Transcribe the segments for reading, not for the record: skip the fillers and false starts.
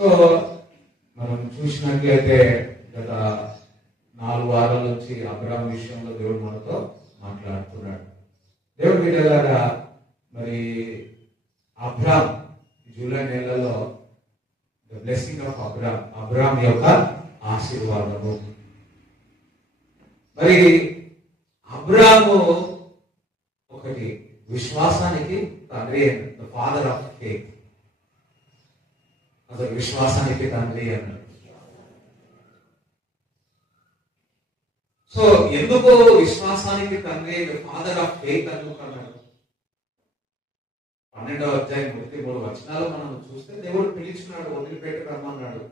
So మనం చూసినట్లయితే గత 4 వారాల నుంచి అబ్రాహాం విషయంలో దేవుడు మనతో మాట్లాడుతున్నాడు. దేవుడు బిడ్డలారా, మరి అబ్రాహాం జూలై నెలలో ద బ్లెస్సింగ్ ఆఫ్ అబ్రాహాం యొక్క ఆశీర్వాదము. మరి అబ్రాహాము ఒకటి విశ్వాసానికి తండ్రి, ద ఫాదర్ ఆఫ్ ఫెయిత్. అసలు విశ్వాసానికి తండ్రి అన్నాడు. సో ఎందుకు విశ్వాసానికి తండ్రి, ఫాదర్ ఆఫ్ ఫెయిత్ అనుకున్నాడు? 12వ అధ్యాయం 3 వచనాలు మనం చూస్తే దేవుడు పిలిచినాడు, వదిలిపెట్టి రమ్మన్నాడు.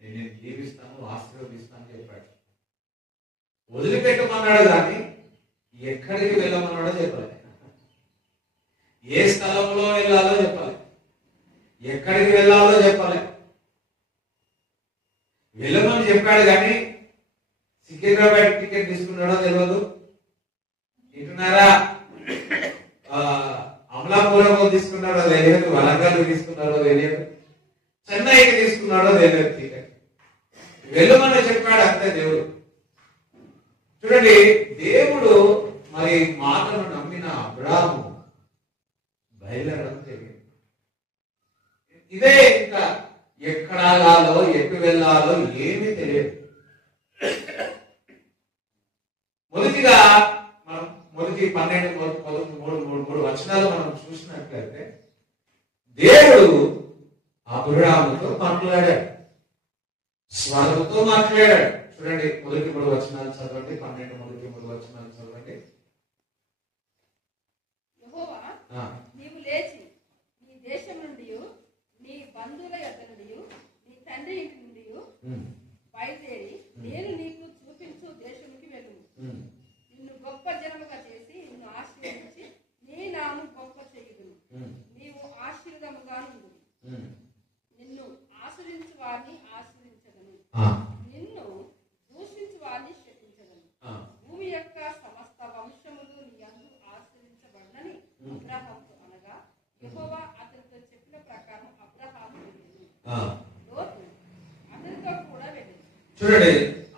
నేను జీవిస్తాను, ఆశీర్వదిస్తాను చెప్పాడు. వదిలిపెట్టమన్నాడు కానీ ఎక్కడికి వెళ్ళమన్నాడో చెప్పాలి, ఏ స్థలంలో వెళ్ళాలో చెప్పాలి, ఎక్కడికి వెళ్ళాలో చెప్పాలి. వెళ్ళమని చెప్పాడు కానీ సికింద్రాబాద్ టికెట్ తీసుకున్నాడో తెలియదు, వింటున్నారా? అమలాపురం తీసుకున్నాడో తెలియదు, వరంగల్ తీసుకున్నాడో తెలియదు, చెన్నైకి తీసుకున్నాడో తెలియదు టికెట్. వెళ్ళమని చెప్పాడు అంతే దేవుడు. చూడండి, దేవుడు మరి మాటను నమ్మిన అబ్రాహాము బయలుదేరడం జరిగింది. ఇదే ఇంకా ఎక్కడ వెళ్ళాలో, ఎటు వెళ్ళాలో ఏమీ తెలియదు. మొదటిగా మనం మొదటి 12, 13 వచనాలు మనం చూసినట్లయితే దేవుడు అబ్రాహాముతో మాట్లాడాడు, స్వరంతో మాట్లాడాడు. చూడండి, మొదటి 3 వచనాలు చదవండి, 12 మొదటి 3 వచనాలు చదవండి. యెహోవా, నీవు లేచి నీ దేశం నుండి, నీ బంధువుల యొద్ద నుండి, నీ తండ్రి ఇంటి నుండి బయలుదేరి నేను నీకు చూపించు దేశమునికి వెళ్ళు. నిన్ను గొప్ప జనముగా చేసి నిన్ను ఆశీర్వదించి నీ నామము గొప్ప చేయుదును. నీవు ఆశీర్వాదముగా నుండు. నిన్ను ఆశ్రయించు వారిని ఆశ్రయించదను, నిన్ను దూషించు వారిని శపించదను. భూమి యొక్క సమస్త వంశములు నీ యందు ఆశ్రయించబడనని అబ్రాహాముతో అనగా, యెహోవా అతనితో చెప్పిన ప్రకారం అబ్రాహాము వెళ్ళెను. లోతు అతనితో కూడా వెళ్ళెను. చూడండి,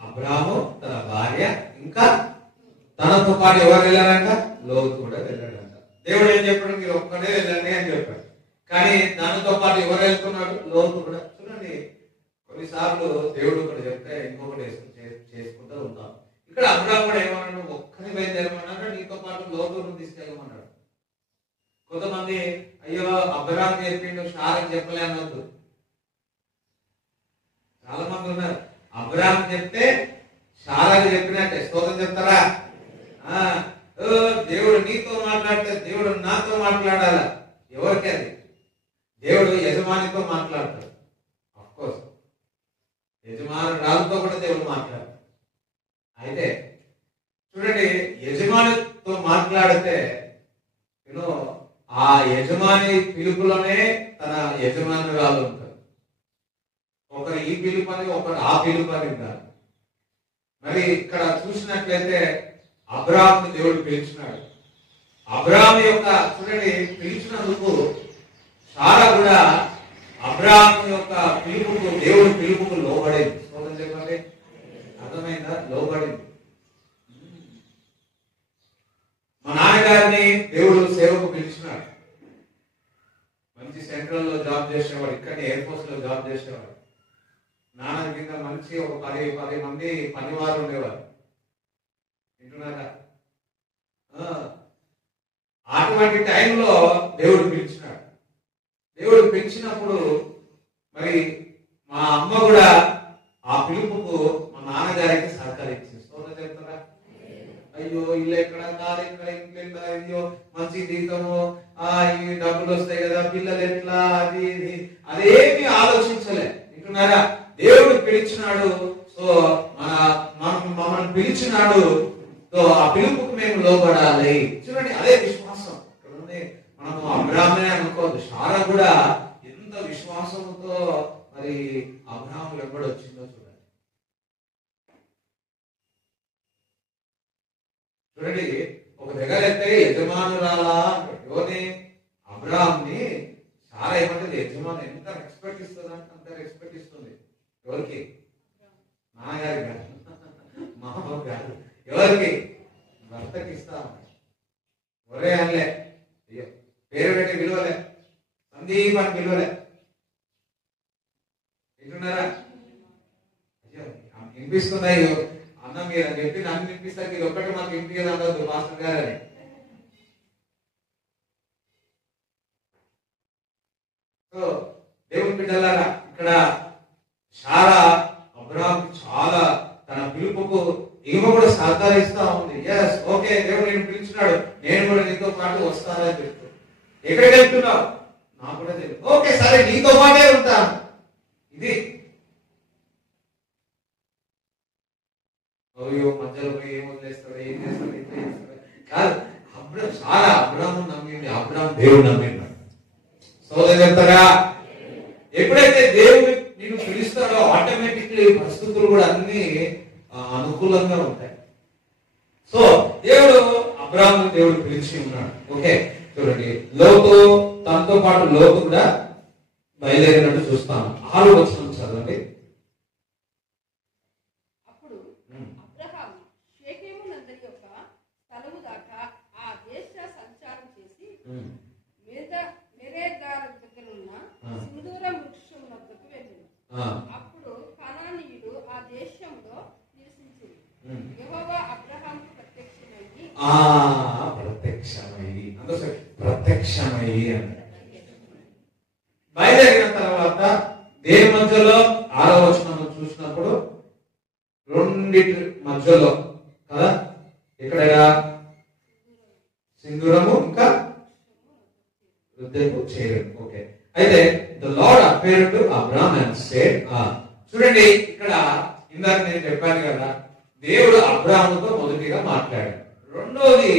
అబ్రాహాము, తన భార్య, ఇంకా తనతో పాటు ఎవరు వెళ్ళారంట? లోతు కూడా వెళ్ళాడంట. దేవుడు ఏం చెప్పాడు? మీరు ఒక్కడే వెళ్ళండి అని చెప్పాడు. కానీ దానితో పాటు ఎవరు వెళ్తున్నాడు? లోతు కూడా. చూడండి, కొన్నిసార్లు దేవుడు ఒకటి చెప్తే ఇంకొకటి చేసుకుంటూ ఉంటాం. ఇక్కడ అబ్రాహాము కూడా ఏమన్నాడు? ఒక్కని బయలుదేరమన్నాడు, నీతో పాటు లోతును తీసుకెళ్ళమన్నాడు. కొంతమంది అయ్యో అబ్రాహాం చెప్పిండు, షారకి చెప్పలే అనొద్దు. చాలా మంది ఉన్నారు, అబ్రాహాం చెప్తే షారాకి చెప్పినట్టే స్తోత్రం చెప్తారా? దేవుడు నీతో మాట్లాడితే దేవుడు నాతో మాట్లాడాలా? ఎవరికి అది? దేవుడు యజమానితో మాట్లాడతాడు. అఫ్కోర్స్ యజమానురాలతో కూడా దేవుడు మాట్లాడతాడు. అయితే చూడండి, యజమానితో మాట్లాడితే ఆ యజమాని పిలుపులోనే తన యజమానురాలు ఉంటారు. ఒకరు ఈ పిలుపని, ఒకరు ఆ పిలుపని ఉంటారు. మరి ఇక్కడ చూసినట్లయితే అబ్రాహాముని దేవుడు పిలిచినాడు. అబ్రాహాము యొక్క చూడండి, పిలిచినందుకు సారా కూడా అబ్రాహాము యొక్క పిలుపుకు, దేవుడి పిలుపుకు లోబడింది. స్తోత్రం చెప్పండి. అర్థమైందా? లోబడింది. మా నాన్నగారిని దేవుడు సేవకు పిలిచినాడు. మంచి సెంట్రల్ లో జాబ్ చేసేవాడు, ఇక్కడ ఎయిర్ ఫోర్స్ లో జాబ్ చేసేవాడు. నాన్న కింద మంచి ఒక 10 మంది పనివారు ఉండేవారు. వింటున్నారా? అటువంటి టైంలో దేవుడు పిలిచినాడు. దేవుడు పిలిచినప్పుడు మరి మా అమ్మ కూడా ఆ పిలుపుకు మా నాన్నగారికి సహకరించింది. స్తోత్రం చెప్తారా? అయ్యో ఇల్లు ఎక్కడ, కారు ఎక్కడ, ఇంట్లో ఎక్కడ, అయ్యో మంచి జీతము, ఈ డబ్బులు వస్తాయి కదా, పిల్లలు ఎట్లా, అది ఇది అదేమి ఆలోచించలే. వింటున్నారా? దేవుడు పిలిచినాడు. సో మమ్మల్ని పిలిచినాడు. సో ఆ పిలుపుకు మేము లోబడాలి. చూడండి, అదే విశ్వాసం. మనము అబ్రాహామునే అనుకోవద్దు, సారా కూడా ఎంత విశ్వాసంతో మరి అబ్రాహాము వెంబడి వచ్చిందో చూడండి. చూడండి, ఒక దగ్గర అయితే యజమానురాలా ఎవరిని? అబ్రాహాంని చాలా ఏమంటది, యజమాని ఎంత రెస్పెక్ట్ ఇస్తుంది అంటే అంత రెస్పెక్ట్ ఇస్తుంది. ఎవరికి? నాన్నగారి కాదు, మామ కాదు, ఎవరికి? భర్తకి ఇస్తా. ఒరే అనలే, పేరు పెట్టి విలువలే, సందీప్ అని విలువలే. వింటున్నారా? వినిపిస్తుందా? అన్న మీరు అని చెప్పి నన్ను వినిపిస్తా, ఇది ఒక్కటి మాకు వినిపించదు అనవద్దు మాస్టర్ గారు అని. సో దేవుని బిడ్డలారా, ఇక్కడ చాలా అబ్రాహాము చాలా తన పిలుపుకు ఈమె కూడా సహకరిస్తా ఉంది. ఎస్, ఓకే, దేవుడు నేను పిలిచినాడు, నేను కూడా నీతో పాటు వస్తానని చెప్తూ. ఎక్కడికి వెళ్తున్నావు? నాకు కూడా తెలియదు. ఓకే, సరే, నీతో పాటే ఉంటాను. ఇది అయ్యో మధ్యలో పోయి ఏం వదిలేస్తాడు, ఏం చేస్తాడు, ఏం చేస్తాడు కాదు. చాలా అబ్రాహాము నమ్మింది, అబ్రాహాము దేవుడు నమ్మింది. సోదరు చెప్తారా? ఎప్పుడైతే దేవుడు నిన్ను పిలుస్తాడో ఆటోమేటిక్లీ పరిస్థితులు కూడా అన్ని అనుకూలంగా ఉంటాయి. సో దేవుడు అబ్రాహాము దేవుడు పిలిచి ఉన్నాడు. ఓకే, చూడండి, లోతు తనతో పాటు లోతు కూడా బయలుదేరినట్టు చూస్తాను. 6వ వచనం చదవండి. అప్పుడు అబ్రహాము షేకెము నందరి యొక్క స్థలము దాకా ఆ దేశ సంచారం చేసి మెరేగార దగ్గరున్న సింధూర వృక్షం వద్దకు వెళ్ళింది. అప్పుడు కనానీయులు ఆ దేశంలో నివసించింది. యెహోవా అబ్రహాముకు ప్రత్యక్షమయ్యి అంటే బయలుదేరిన తర్వాత దేని మధ్యలో? 6వ వచనం చూసినప్పుడు రెండిటి మధ్యలో కదా, ఎక్కడగా సింధూరము ఇంకా వృద్ధకు చేరడం. ఓకే, అయితే the lord appeared to Abraham and said, చూడండి ఇక్కడ ఇందాక నేను చెప్పాను కదా, దేవుడు అబ్రాహాముతో మొదటిగా మాట్లాడాడు. రెండోది,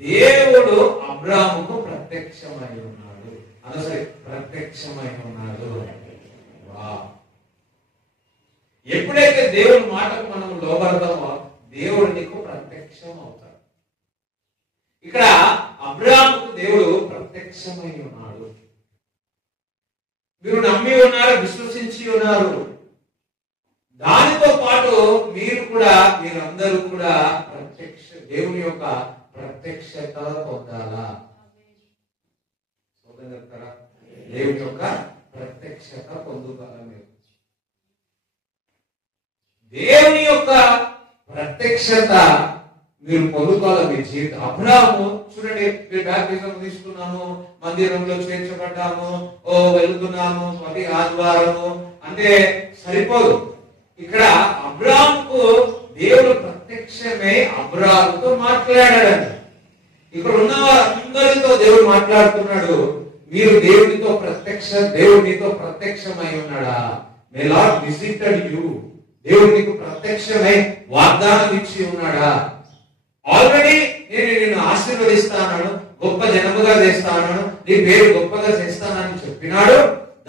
దేవుడు అబ్రాహాముకు ప్రత్యక్షమై ఉన్నాడు. అనసరి ప్రత్యక్షమై ఉన్నాడు. ఎప్పుడైతే దేవుడి మాటకు మనం లోబడతామో దేవుడు నీకు ప్రత్యక్షం అవుతాడు. ఇక్కడ అబ్రాహాముకు దేవుడు ప్రత్యక్షమై ఉన్నాడు. మీరు నమ్మి ఉన్నారు, విశ్వసించి ఉన్నారు. దానితో పాటు మీరందరూ కూడా దేవుని యొక్క ప్రత్యక్షత పొందాలా? దేవుని యొక్క ప్రత్యక్షత పొందుతారా? మీరు దేవుని యొక్క ప్రత్యక్షత మీరు పొందుకోవాలి మీ జీవితం. అబ్రాహాము చూడండి, మీరు బాప్టిజం తీసుకున్నాము, మందిరంలో చేర్చబడ్డాము, వెళ్తున్నాము ప్రతి ఆదివారము అంటే సరిపోదు. ఇక్కడ అబ్రాహాముకు దేవుడు ప్రత్యక్షమే అబ్రాహాముతో మాట్లాడాడు. ఇక్కడ ఉన్న వారందరితో దేవుడు మాట్లాడుతున్నాడు. మీరు దేవుడితో దేవుడు నీతో ప్రత్యక్షమై ఉన్నాడా? మే లార్డ్ విజిటెడ్ యు. దేవుడు నీకు ప్రత్యక్షమై వాగ్దానం ఇచ్చి ఉన్నాడా? ఆల్రెడీ నేను నిన్ను ఆశీర్వదిస్తాను, గొప్ప జనముగా చేస్తాను, నీ పేరు గొప్పగా చేస్తానని చెప్పినాడు.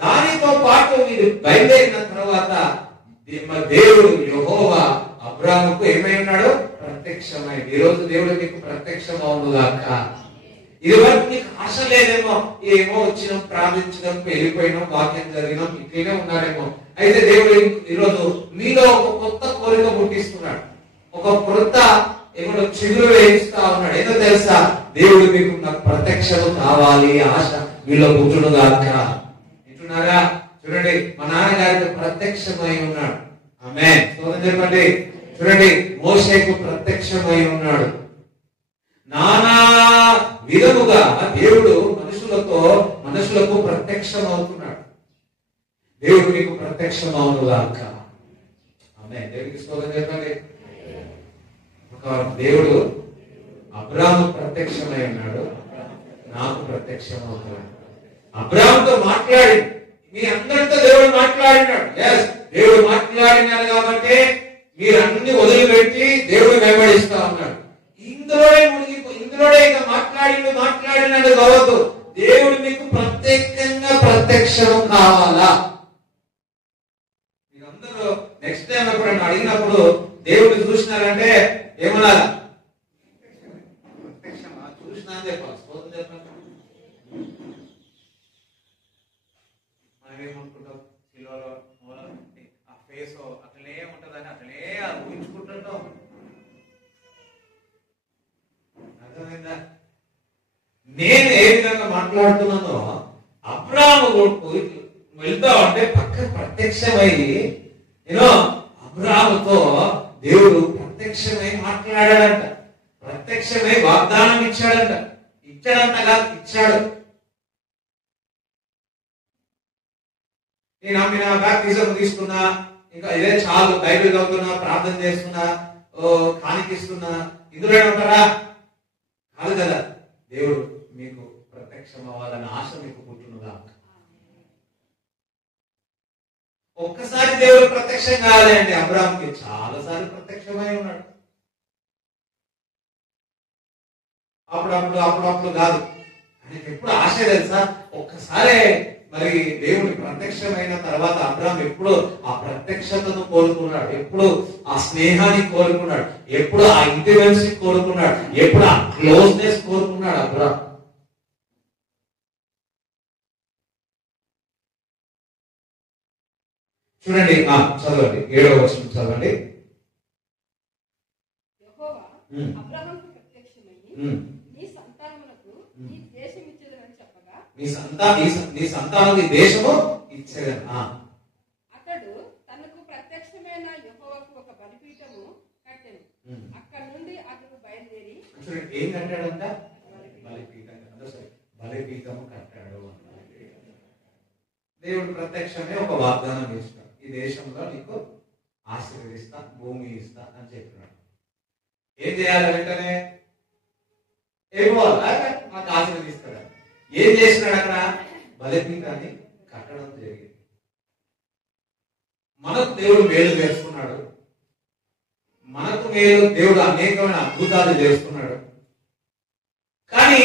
దానితో పాటు మీరు బయలుదేరిన తర్వాత దేవుడు యెహోవా అబ్రాహాముకు ఏమై ఉన్నాడు? ప్రత్యక్షమై. ఈ రోజు దేవుడు నీకు ప్రత్యక్షం అవునుగాక. ఇది వరకు నీకు ఆశ లేదేమో, ఏమో వచ్చినాం, ప్రార్థించడం, వెళ్ళిపోయినాం, వాక్యం జరిగినాం, ఇట్లనే ఉన్నాడేమో. అయితే దేవుడు ఈరోజు మీలో ఒక కొత్త కోరిక పుట్టిస్తున్నాడు, ఒక కొత్త ఏమో చిగురు వేయిస్తా ఉన్నాడు. ఏదో తెలుసా? దేవుడు మీకు నాకు ప్రత్యక్షము కావాలి, ఆశ మీలో పుట్టునుగాక. వింటున్నారా? చూడండి, మా నాన్నగారికి ప్రత్యక్షమై ఉన్నాడు. ఆమేన్. స్తోత్రం చెప్పండి. చూడండి, మోషేకు ప్రత్యక్షమై ఉన్నాడు. నానా విధముగా దేవుడు మనుషులకు ప్రత్యక్షం అవుతున్నాడు. దేవుడు నీకు ప్రత్యక్షం అవునుగాక. ఆమేన్. దేవునికి స్తోత్రం చెప్పండి. దేవుడు అబ్రాహాము ప్రత్యక్షమై ఉన్నాడు, నాకు ప్రత్యక్షం అవుతున్నాడు. అబ్రాహాముతో మాట్లాడి మీ అందరితో దేవుడు మాట్లాడినాడు. ఎస్, దేవుడు మాట్లాడినాడు కాబట్టి మీరు అన్ని వదిలిపెట్టి దేవుడు వెంబడిస్తా ఉన్నాడు. ఇందులోనే ఇక మాట్లాడినాడు కావద్దు. దేవుడు మీకు ప్రత్యేకంగా ప్రత్యక్షం కావాలా? మీరందరూ నెక్స్ట్ టైం ఎప్పుడైనా అడిగినప్పుడు దేవుడిని చూసినారంటే ఏమన్నారా? ప్రత్యక్షమా చూసినా అని చెప్పాలి. స్తోత్రం చెప్పండి. ఏమనుకుంటాం, సిల్వలో ఆ ఫేస్ అట్లనే ఉంటుందని అట్లనే ఊహించుకుంటుంటాం. అర్థమైందా? నేను ఏ విధంగా మాట్లాడుతున్నానో అబ్రాహాము వెళ్తా ఉంటే పక్క ప్రత్యక్షమై అబ్రాహాముతో దేవుడు ప్రత్యక్షమై మాట్లాడాడంట, ప్రత్యక్షమై వాగ్దానం ఇచ్చాడంట. ఇచ్చాడు. నేను అమ్మిన బాప్టిజం తీసుకున్నా, ఇంకా ఇదే చాలు, బైబిల్ చదువుతున్నా, ప్రార్థన చేస్తున్నా, కానికిస్తున్నా, ఇందులో ఉంటారా? కాదు కదా. దేవుడు మీకు ప్రత్యక్షం అవ్వాలని ఆశ మీకు పుట్టునుగా. ఒక్కసారి దేవుడు ప్రత్యక్షం కావాలి అండి. అబ్రాహాంకి చాలా సార్లు ప్రత్యక్షమై ఉన్నాడు. అప్పుడప్పుడు కాదు. ఆయనకి ఎప్పుడు ఆశ తెలుసా? ఒక్కసారే మరి దేవుడి ప్రత్యక్షమైన తర్వాత అబ్రాహాం ఎప్పుడు ఆ ప్రత్యక్షతను కోరుకున్నాడు, ఎప్పుడు ఆ స్నేహాన్ని కోరుకున్నాడు, ఎప్పుడు ఆ ఇంటిమెన్సీ కోరుకున్నాడు, ఎప్పుడు ఆ క్లోజ్నెస్ కోరుకున్నాడు అబ్రాహాం. చూడండి, చదవండి 7వ వచనం చదవండి. యెహోవా అబ్రాహాముకు ప్రత్యక్షమై నీ సంతానమునకు ఈ దేశం ఇచ్చేదనని చెప్పగా, నీ సంతానం ఈ దేశము ఇచ్చేదన. అతడు తనకు ప్రత్యక్షమైన యెహోవాకు ఒక బలిపీఠము కట్టెను. అక్కడి నుండి అతడు బయలుదేరి ఏం కట్టాడంట? బలిపీఠం. బలిపీఠము కట్టాడు. దేవుడు ప్రత్యక్షమే ఒక వాగ్దానం ఇస్తాడు, ఈ దేశంలో నీకు ఆశీర్వదిస్తా, భూమి ఇస్తా అని చెప్పినాడు. ఏం చేయాలి? వెంటనే మాకు ఆశీర్వదిస్తాడు. ఏం చేసినాడు? అక్కడ బలిపీఠాన్ని కట్టడం జరిగింది. మనకు దేవుడు మేలు చేస్తున్నాడు, మనకు మేలు దేవుడు అనేకమైన అద్భుతాలు చేస్తున్నాడు. కానీ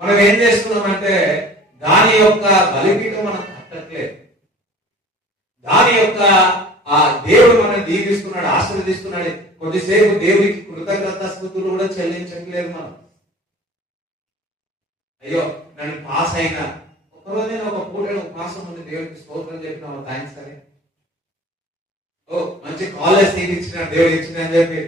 మనం ఏం చేస్తున్నామంటే దాని యొక్క బలిపీఠం మనం కట్టట్లేదు. దాని యొక్క ఆ దేవుడు మనం దీవిస్తున్నాడు, ఆశీర్వదిస్తున్నాడు. కొద్దిసేపు దేవుడికి కృతజ్ఞత స్తుతులు కూడా చెల్లించట్లేదు మనం. అయ్యో నన్ను పాస్ అయినా, ఒకరోజు ఒక పూటలో పాసం ఉంది, దేవుడికి స్తోత్రం చెప్పిన థ్యాంక్స్ అని. మంచి కాలేజ్ సీట్ ఇచ్చిన దేవుడు ఇచ్చిన అని చెప్పి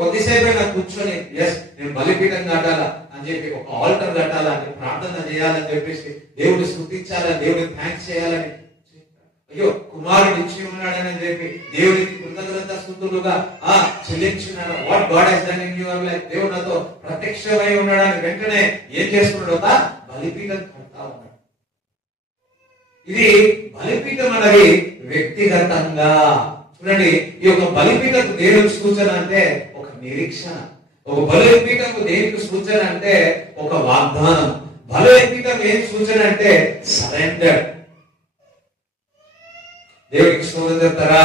కొద్దిసేపే నాకు కూర్చొని ఎస్ నేను బలిపీఠం కట్టాలా అని చెప్పి, ఒక ఆల్టర్ కట్టాలా అని, ప్రార్థన చేయాలని చెప్పేసి, దేవుడిని స్తుతించాలని, దేవుడికి థ్యాంక్స్ చేయాలని, అయ్యో కుమారుడు ఇచ్చి ఉన్నాడని చెప్పి దేవుడికి కృతజ్ఞత స్తుతులుగా చెల్లించున్నాడు. What God has done in your life. దేవుడు నాతో ప్రత్యక్షమై ఉన్నాడని వెంటనే ఏం చేస్తున్నాడు? ఒక బలిపీఠం కడతా ఉన్నాడు. ఇది బలిపీఠం అనేది వ్యక్తిగతంగా చూడండి. ఈ యొక్క బలిపీఠకు దేవునికి సూచన అంటే ఒక నిరీక్షణ. ఒక బలిపీఠకు దేనికి సూచన అంటే ఒక వాగ్దానం. బలిపీఠం ఏం సూచన అంటే సరెండర్. దేవుడికి స్తోత్రం చెప్తారా?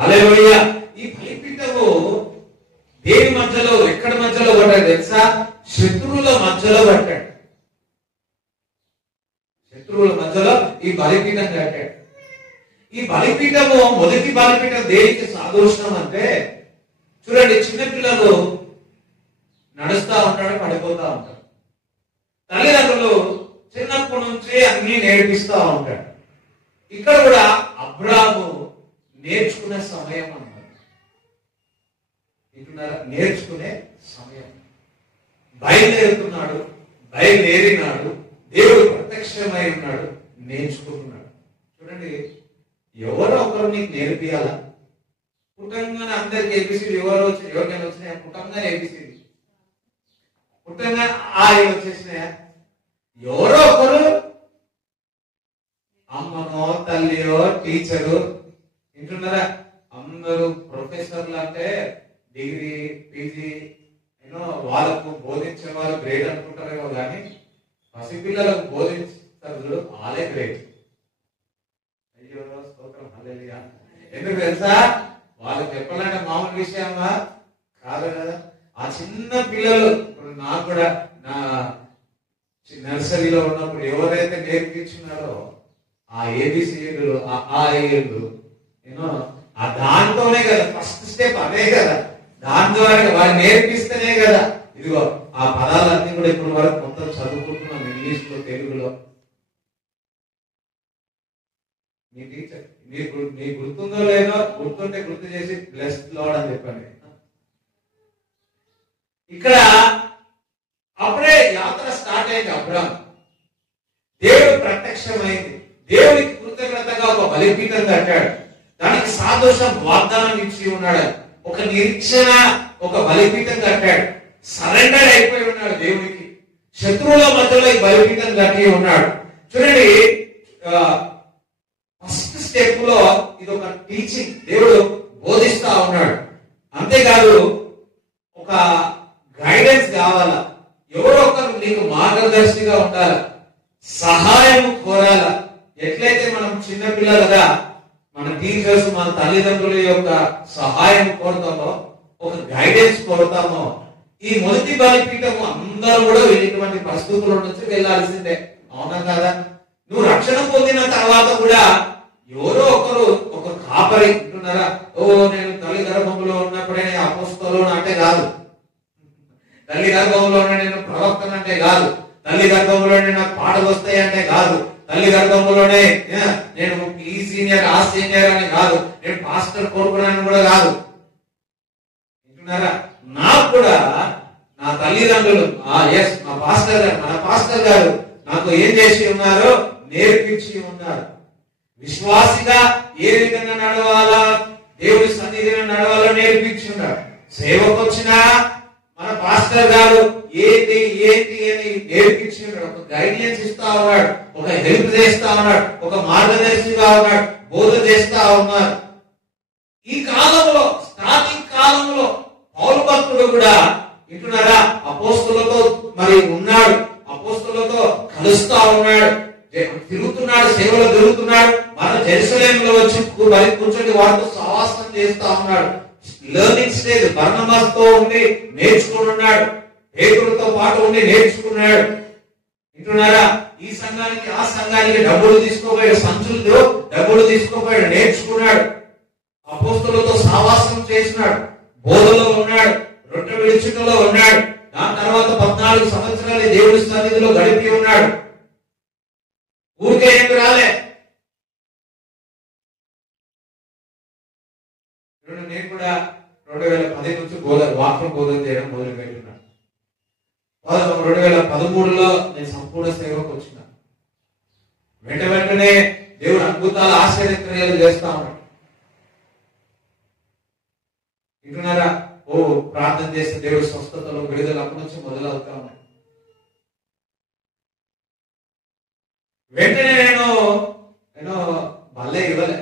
హల్లెలూయా. ఈ బలిపీఠము దేని మధ్యలో, ఎక్కడ మధ్యలో పడ్డాడు తెలుసా? శత్రువుల మధ్యలో పడ్డాడు. శత్రువుల మధ్యలో ఈ బలిపీఠం కట్టాడు. ఈ బలిపీఠము మొదటి బలిపీఠం దేనికి సాదృశ్యం అంటే చూడండి, చిన్నపిల్లలు నడుస్తా ఉంటాడు, పడిపోతా ఉంటాడు. తల్లిదండ్రులు చిన్నప్పటి నుంచి అన్ని నేర్పిస్తా ఉంటాడు. ఇక్కడ కూడా అబ్రాహాము నేర్చుకునే సమయం అన్నమాట. ఇక్కడ నేర్చుకునే సమయం. బయలుదేరుతున్నాడు, బయలుదేరినాడు, దేవుడు ప్రత్యక్షమై ఉన్నాడు, నేర్చుకుంటున్నాడు. చూడండి, ఎవరో ఒకరు నీకు నేర్పియాలా? పుట్టంగానే అందరికి ఏబిసిడి ఎవరికైనా వచ్చినాయా? పుట్టంగానే ఏబిసిడి, పుట్టంగానే వచ్చేసినాయా? ఎవరో ఒకరు, అమ్మనో తల్లియో టీచరు, వింటున్నారా? అందరూ ప్రొఫెసర్లు అంటే డిగ్రీ పీజీ వాళ్ళకు బోధించే వాళ్ళు గ్రేట్ అనుకుంటారేమో కానీ పసిపిల్లలకు బోధించారు వాళ్ళే గ్రేట్. అయ్యో స్తోత్రం, హల్లెలూయా. ఎందుకు తెలుసా? వాళ్ళకి చెప్పాలంటే మామూలు విషయమా కాదు కదా. ఆ చిన్న పిల్లలు, ఇప్పుడు నాకు కూడా నా నర్సరీలో ఉన్నప్పుడు ఎవరైతే నేర్పించున్నారో ఆ ఏబిసిలు, ఆ ఏళ్ళు ఆ దాంతోనే కదా ఫస్ట్ స్టెప్, అదే కదా. దాని ద్వారా వాళ్ళు నేర్పిస్తేనే కదా. ఇదిగో ఆ పదాలన్నీ కూడా ఇప్పుడు వరకు మొత్తం చదువుకుంటున్నాం ఇంగ్లీష్ లో, తెలుగులో. మీ టీచర్ మీకు గుర్తుందో లేదో, గుర్తుంటే గుర్తు చేసి బ్లెస్డ్ లార్డ్ అని చెప్పండి. ఇక్కడ అప్పుడే యాత్ర స్టార్ట్ అయింది. అబ్రాహాం దేవుడు ప్రత్యక్షమైంది. దేవునికి కృతజ్ఞతగా ఒక బలిపీఠం కట్టాడు. దానికి సాదృశ్యం వాగ్దానం ఇచ్చి ఉన్నాడు. ఒక నిరీక్షణ, ఒక బలిపీఠం కట్టాడు. సరెండర్ అయిపోయి ఉన్నాడు దేవునికి. శత్రువుల మధ్యలో ఈ బలిపీఠం కట్టి ఉన్నాడు. చూడండి, ఫస్ట్ స్టెప్ లో ఇది ఒక టీచింగ్, దేవుడు బోధిస్తా ఉన్నాడు. అంతేకాదు ఒక గైడెన్స్ కావాలా, ఎవరో ఒకరు నీకు మార్గదర్శిగా ఉండాలా, సహాయం కోరాలా. ఎట్లయితే మనం చిన్నపిల్లలుగా మన టీచర్స్, మన తల్లిదండ్రుల యొక్క సహాయం కోరుతామో, ఒక గైడెన్స్ కోరుతామో, ఈ మొదటి బలిపీఠము అందరూ కూడా ఇటువంటి పరిస్థితుల నుంచి వెళ్లాల్సిందే. అవునా కాదా? నువ్వు రక్షణ పొందిన తర్వాత కూడా ఎవరో ఒకరు, ఒక కాపరి ఉంటున్నారా, ఓ నేను తల్లి గర్భంలో ఉన్నప్పుడే అపోస్తలు అంటే కాదు, తల్లి గర్భంలోనే నేను ప్రవక్తను అంటే కాదు, తల్లి గర్భంలోనే నాకు పాటలు వస్తాయి అంటే కాదు, తల్లి గర్భంలోనే నేను ఈ సీనియర్ ఆ సీనియర్ అని కాదు, నేను పాస్టర్ కోరుకున్నాను కూడా కాదు. వింటున్నారా? నాకు కూడా నా తల్లిదండ్రులు, మా పాస్టర్ గారు, మన పాస్టర్ గారు నాకు ఏం చేసి ఉన్నారో నేర్పించి ఉన్నారు. విశ్వాసిగా ఏ విధంగా నడవాలా, దేవుడి సన్నిధిని నడవాలో నేర్పించి ఉన్నారు. సేవకు వచ్చినా మన పాస్టర్ గారు ఏంటి అని నేర్పించి ఉన్నాడు. ఒక గైడెన్స్ ఇస్తా ఉన్నాడు, ఒక హెల్ప్ చేస్తా ఉన్నాడు, ఒక మార్గదర్శిగా ఉన్నాడు, బోధ చేస్తా ఉన్నారు. ఈ కాలంలో, స్టార్టింగ్ కాలంలో పౌలు భక్తుడు కూడా వింటున్నారా, అపోస్తులతో మరి ఉన్నాడు, అపోస్తులతో కలుస్తా ఉన్నాడు, తిరుగుతున్నాడు, సేవలో తిరుగుతున్నాడు. మన జెరూసలేములో వచ్చి కూర్చొని వారితో సహవాసం చేస్తా ఉన్నాడు. లెర్నింగ్ స్టేజ్, బర్నబాస్ తో ఉండి నేర్చుకుని ఉన్నాడు, పేతురుతో పాటు ఉండి నేర్చుకున్నాడు. వింటున్నారా? ఈ సంఘానికి ఆ సంఘానికి డబ్బులు తీసుకోపోయాడు, సంచులతో డబ్బులు తీసుకోపోయాడు, నేర్చుకున్నాడు. అపోస్తులతో సహవాసం చేసినాడు, బోధలో ఉన్నాడు, రొట్టె విడుచుటలో ఉన్నాడు. దాని తర్వాత 14 సంవత్సరాలు దేవుడి సన్నిధిలో గడిపి ఉన్నాడు. ఊరికే ఏమి రాలే. నేను కూడా 2010 నుంచి వాక్యం బోధన చేయడం మొదలు పెట్టినాను. 2013లో నేను సంపూర్ణ సేవకు వచ్చిన వెంటనే దేవుడు అద్భుతాలు, ఆశ్చర్యక్రియలు చేస్తా ఉన్నాడు. వింటున్నారా? ప్రార్థన చేస్తే దేవుడు స్వస్థతలో విడుదల అప్పటి నుంచి మొదలవుతా ఉన్నాయి. వెంటనే నేను భలే ఇవ్వలే.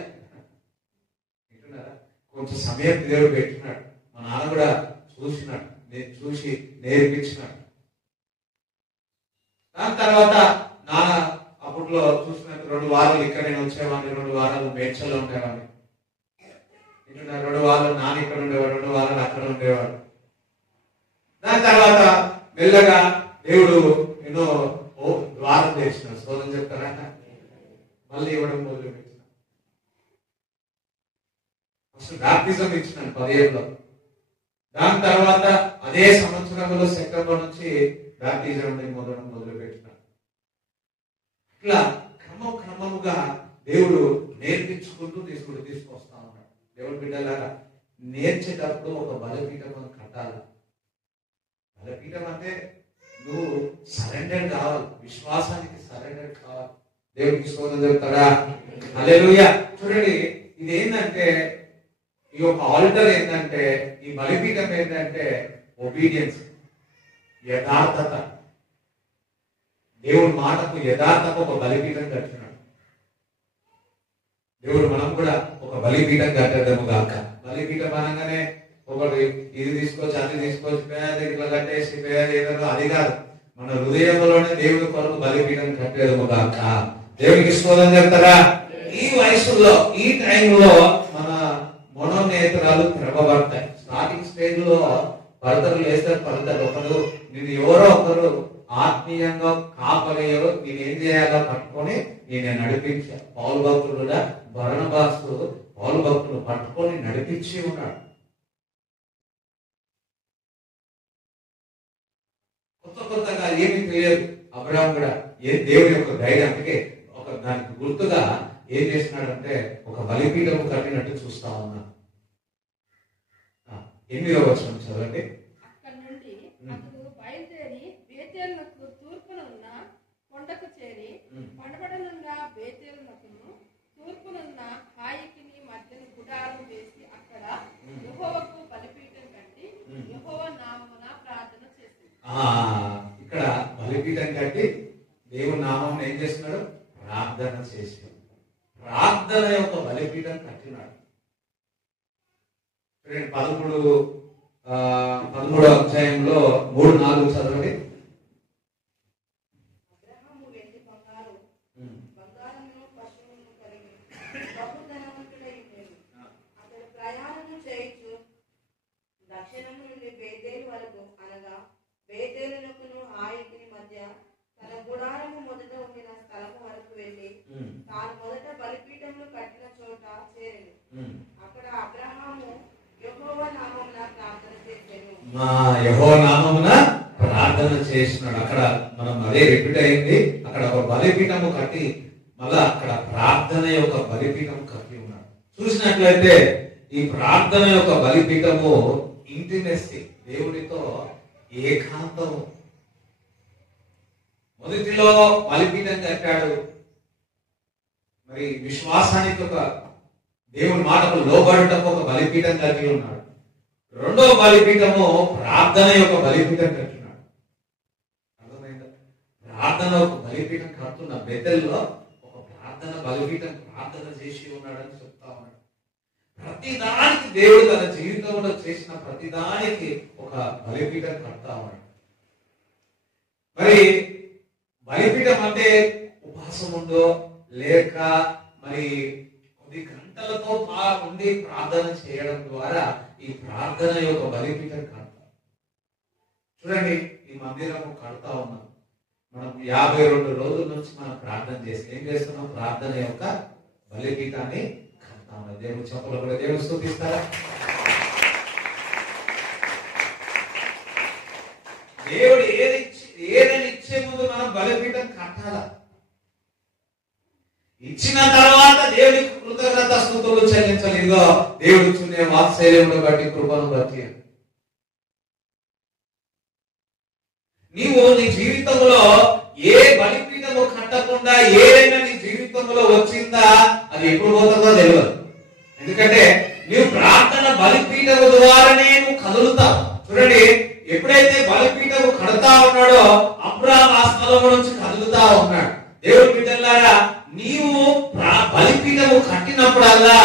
వింటున్నారా? కొంచెం సమయం దేవుడు పెట్టినాడు. మా నాన్న కూడా చూసినాడు, నేను చూసి నేర్పించినాడు. దాని తర్వాత నాన్న అప్పట్లో చూసినట్టు 2 వారాలు ఇక్కడ నేను వచ్చేవాడిని, 2 వారాలు మేడ్చల్లో ఉండేవాడిని. 2 వారాలు నాన్న ఇక్కడ ఉండేవాడు, 2 వారాలు అక్కడ ఉండేవాడు. దాని తర్వాత మెల్లగా దేవుడు ఎన్నో ద్వారం చేసినాడు. సోదం చెప్తారా? మళ్ళీ ఇవ్వడం మొదలు పెట్టిన. ఫస్ట్ బాప్టిజం ఇచ్చినాను 17లో. దాని తర్వాత అదే సంవత్సరంలో సెప్టెంబర్ నుంచి బాప్టిజం మొదలు పెట్టిన. ఇట్లా క్రమముగా దేవుడు నేర్పించుకుంటూ తీసుకొస్తా ఉన్నాడు. దేవుడు బిడ్డలారా, నేర్చేటప్పుడు ఒక బలిపీఠం కట్టాలి. బలిపీఠం అంటే నువ్వు సరెండర్ కావాలి, విశ్వాసానికి సరెండర్ కావాలి. దేవుడికి స్తోత్రం చెప్తారా? హల్లెలూయా. చూడండి, ఇది ఏంటంటే, ఈ యొక్క ఆల్టర్ ఏంటంటే, ఈ బలిపీఠం ఏంటంటే ఒబీడియన్స్, యథార్థత. దేవుడి మాటకు యథార్థకు ఒక బలిపీఠం కట్టినాడు దేవుడు. మనం కూడా ఒక బలిపీఠం కట్టేద్దాము కాక. బలిపీఠం అనగానే ఒకటి ఇది తీసుకొచ్చి అది తీసుకొచ్చి పేద ఇట్లా కట్టేసి పేద ఏదో అది కాదు. మన హృదయంలోనే దేవుడి కొరకు బలిపీఠం కట్టేదము కాక. దేవుడికి స్తోత్రం చెప్తారా? ఈ వయసులో, ఈ టైంలో మన మనోనేత్రాలు తెరవబడతాయి. స్టార్టింగ్ స్టేజ్ లో పడతలు వేస్తారు, పడతారు. ఒకరు నేను ఎవరో ఒకరు ఆత్మీయంగా కాపలేయో నేనేం చేయాలో పట్టుకొని నేను నడిపించా. పౌలు భక్తుడు కూడా బర్నబాసు పౌలు భక్తుడు పట్టుకొని నడిపించి ఉన్నాడు. కొత్తగా ఏమీ తెలియదు అబ్రహాం కూడా. దేవుని యొక్క గైడ్. అందుకే ఒక దానికి గుర్తుగా ఏం చేసినాడంటే ఒక బలిపీఠం కట్టినట్టు చూస్తా ఉన్నా. 8వ వచనం చదవండి. అక్కడి నుండి అతడు బయలుదేరి బేతేలునకు తూర్పున ఉన్న కొండకు చేరి పడబడనున్న బేతేలునకును తూర్పునున్న హాయికిని మధ్యన గుడారం వేసి అక్కడ యెహోవాకు బలిపీఠం కట్టి యెహోవా నామమున ప్రార్థన చేసింది. ఇక్కడ బలిపీఠం కట్టి దేవుని నామం ఏం చేస్తున్నాడు? ప్రార్థన చేసి ప్రార్థన యొక్క బలిపీఠం కట్టినాడు. 13వ అధ్యాయంలో 3-4 చదవండి. అబ్రహాము వెండి బంగారమును పశువులను కలిగి బహుధనవంతుడై ఉండెను. అతడు ప్రయాణము చేయుచు దక్షిణము నుండి బేతేలు వరకు అనగా బేతేలునకును హాయికిని మధ్య తన గుడారము మొదట ఉండిన స్థలము వరకు వెళ్ళి తాను మొదట బలిపీఠమును కట్టిన చోట చేరెను. అక్కడ అబ్రహాము యెహోవా నామమున ప్రార్థన చేసెను. యెహోవా నామమున ప్రార్థన చేసినాడు. అక్కడ మనం అదే రిపీట్ అయింది. అక్కడ ఒక బలిపీఠము కట్టి మళ్ళా అక్కడ ప్రార్థన యొక్క బలిపీఠం కట్టి ఉన్నాడు. చూసినట్లయితే ఈ ప్రార్థన యొక్క బలిపీఠము ఇంటిమెస్టీ, దేవునితో ఏకాంతము. మొదటిలో బలిపీఠం కట్టాడు, మరి విశ్వాసానికి ఒక దేవుని మాటకు లోబడుటకు ఒక బలిపీఠం కట్టి ఉన్నాడు. రెండవ బలిపీఠము ప్రార్థన యొక్క బలిపీఠం కట్టినాడు. అర్థమైందా? ప్రార్థన ఒక బలిపీఠం కడుతున్న బెతెల్లో ఒక ప్రార్థన బలిపీఠం ప్రార్థన చేసి ఉన్నాడని చెప్తా ఉన్నాడు. ప్రతిదానికి దేవుడు తన జీవితంలో చేసిన ప్రతిదానికి ఒక బలిపీఠం కడతా ఉన్నాడు. మరి బలిపీఠం అంటే ఉపవాసం ఉందో లేక మరి కొద్ది గంటలతో ఉండి ప్రార్థన చేయడం ద్వారా ఈ ప్రార్థన యొక్క బలిపీఠం కడతాం. చూడండి, ఈ మందిరము కడతా ఉన్నాం. మనం 52 రోజుల నుంచి మనం ప్రార్థన చేసి ఏం చేస్తున్నాం? ప్రార్థన యొక్క బలిపీఠాన్ని కడతా ఉన్నాం. దేవుడు చెప్పలు కూడా దేవుడు స్తుతిస్తారా? దేవుడు ఏదైనా ఇచ్చే ముందు మనం బలిపీఠం కట్టాలా. ఇచ్చిన తర్వాత దేవునికి కృతజ్ఞత స్తుతులు చెల్లించాలి. ఇదిగో దేవుడు ఇచ్చిన వాత్సల్యమును బట్టి, కృపను బట్టి. నీవు నీ జీవితంలో ఏ బలిపీఠము కట్టకుండా ఏదైనా నీ జీవితంలో వచ్చిందా అది ఎప్పుడు పోతుందో తెలియదు. ఎందుకంటే నీవు ప్రార్థన బలిపీఠము ద్వారానే నువ్వు కదులుతావు. చూడండి, ఎప్పుడైతే బలిపీఠము కడతా ఉన్నాడో అబ్రాహాము ఆ స్థలం నుంచి కదులుతా ఉన్నాడు. దేవుడి బిడ్డలారా, నీవు బలిపీఠము కట్టినప్పుడల్లా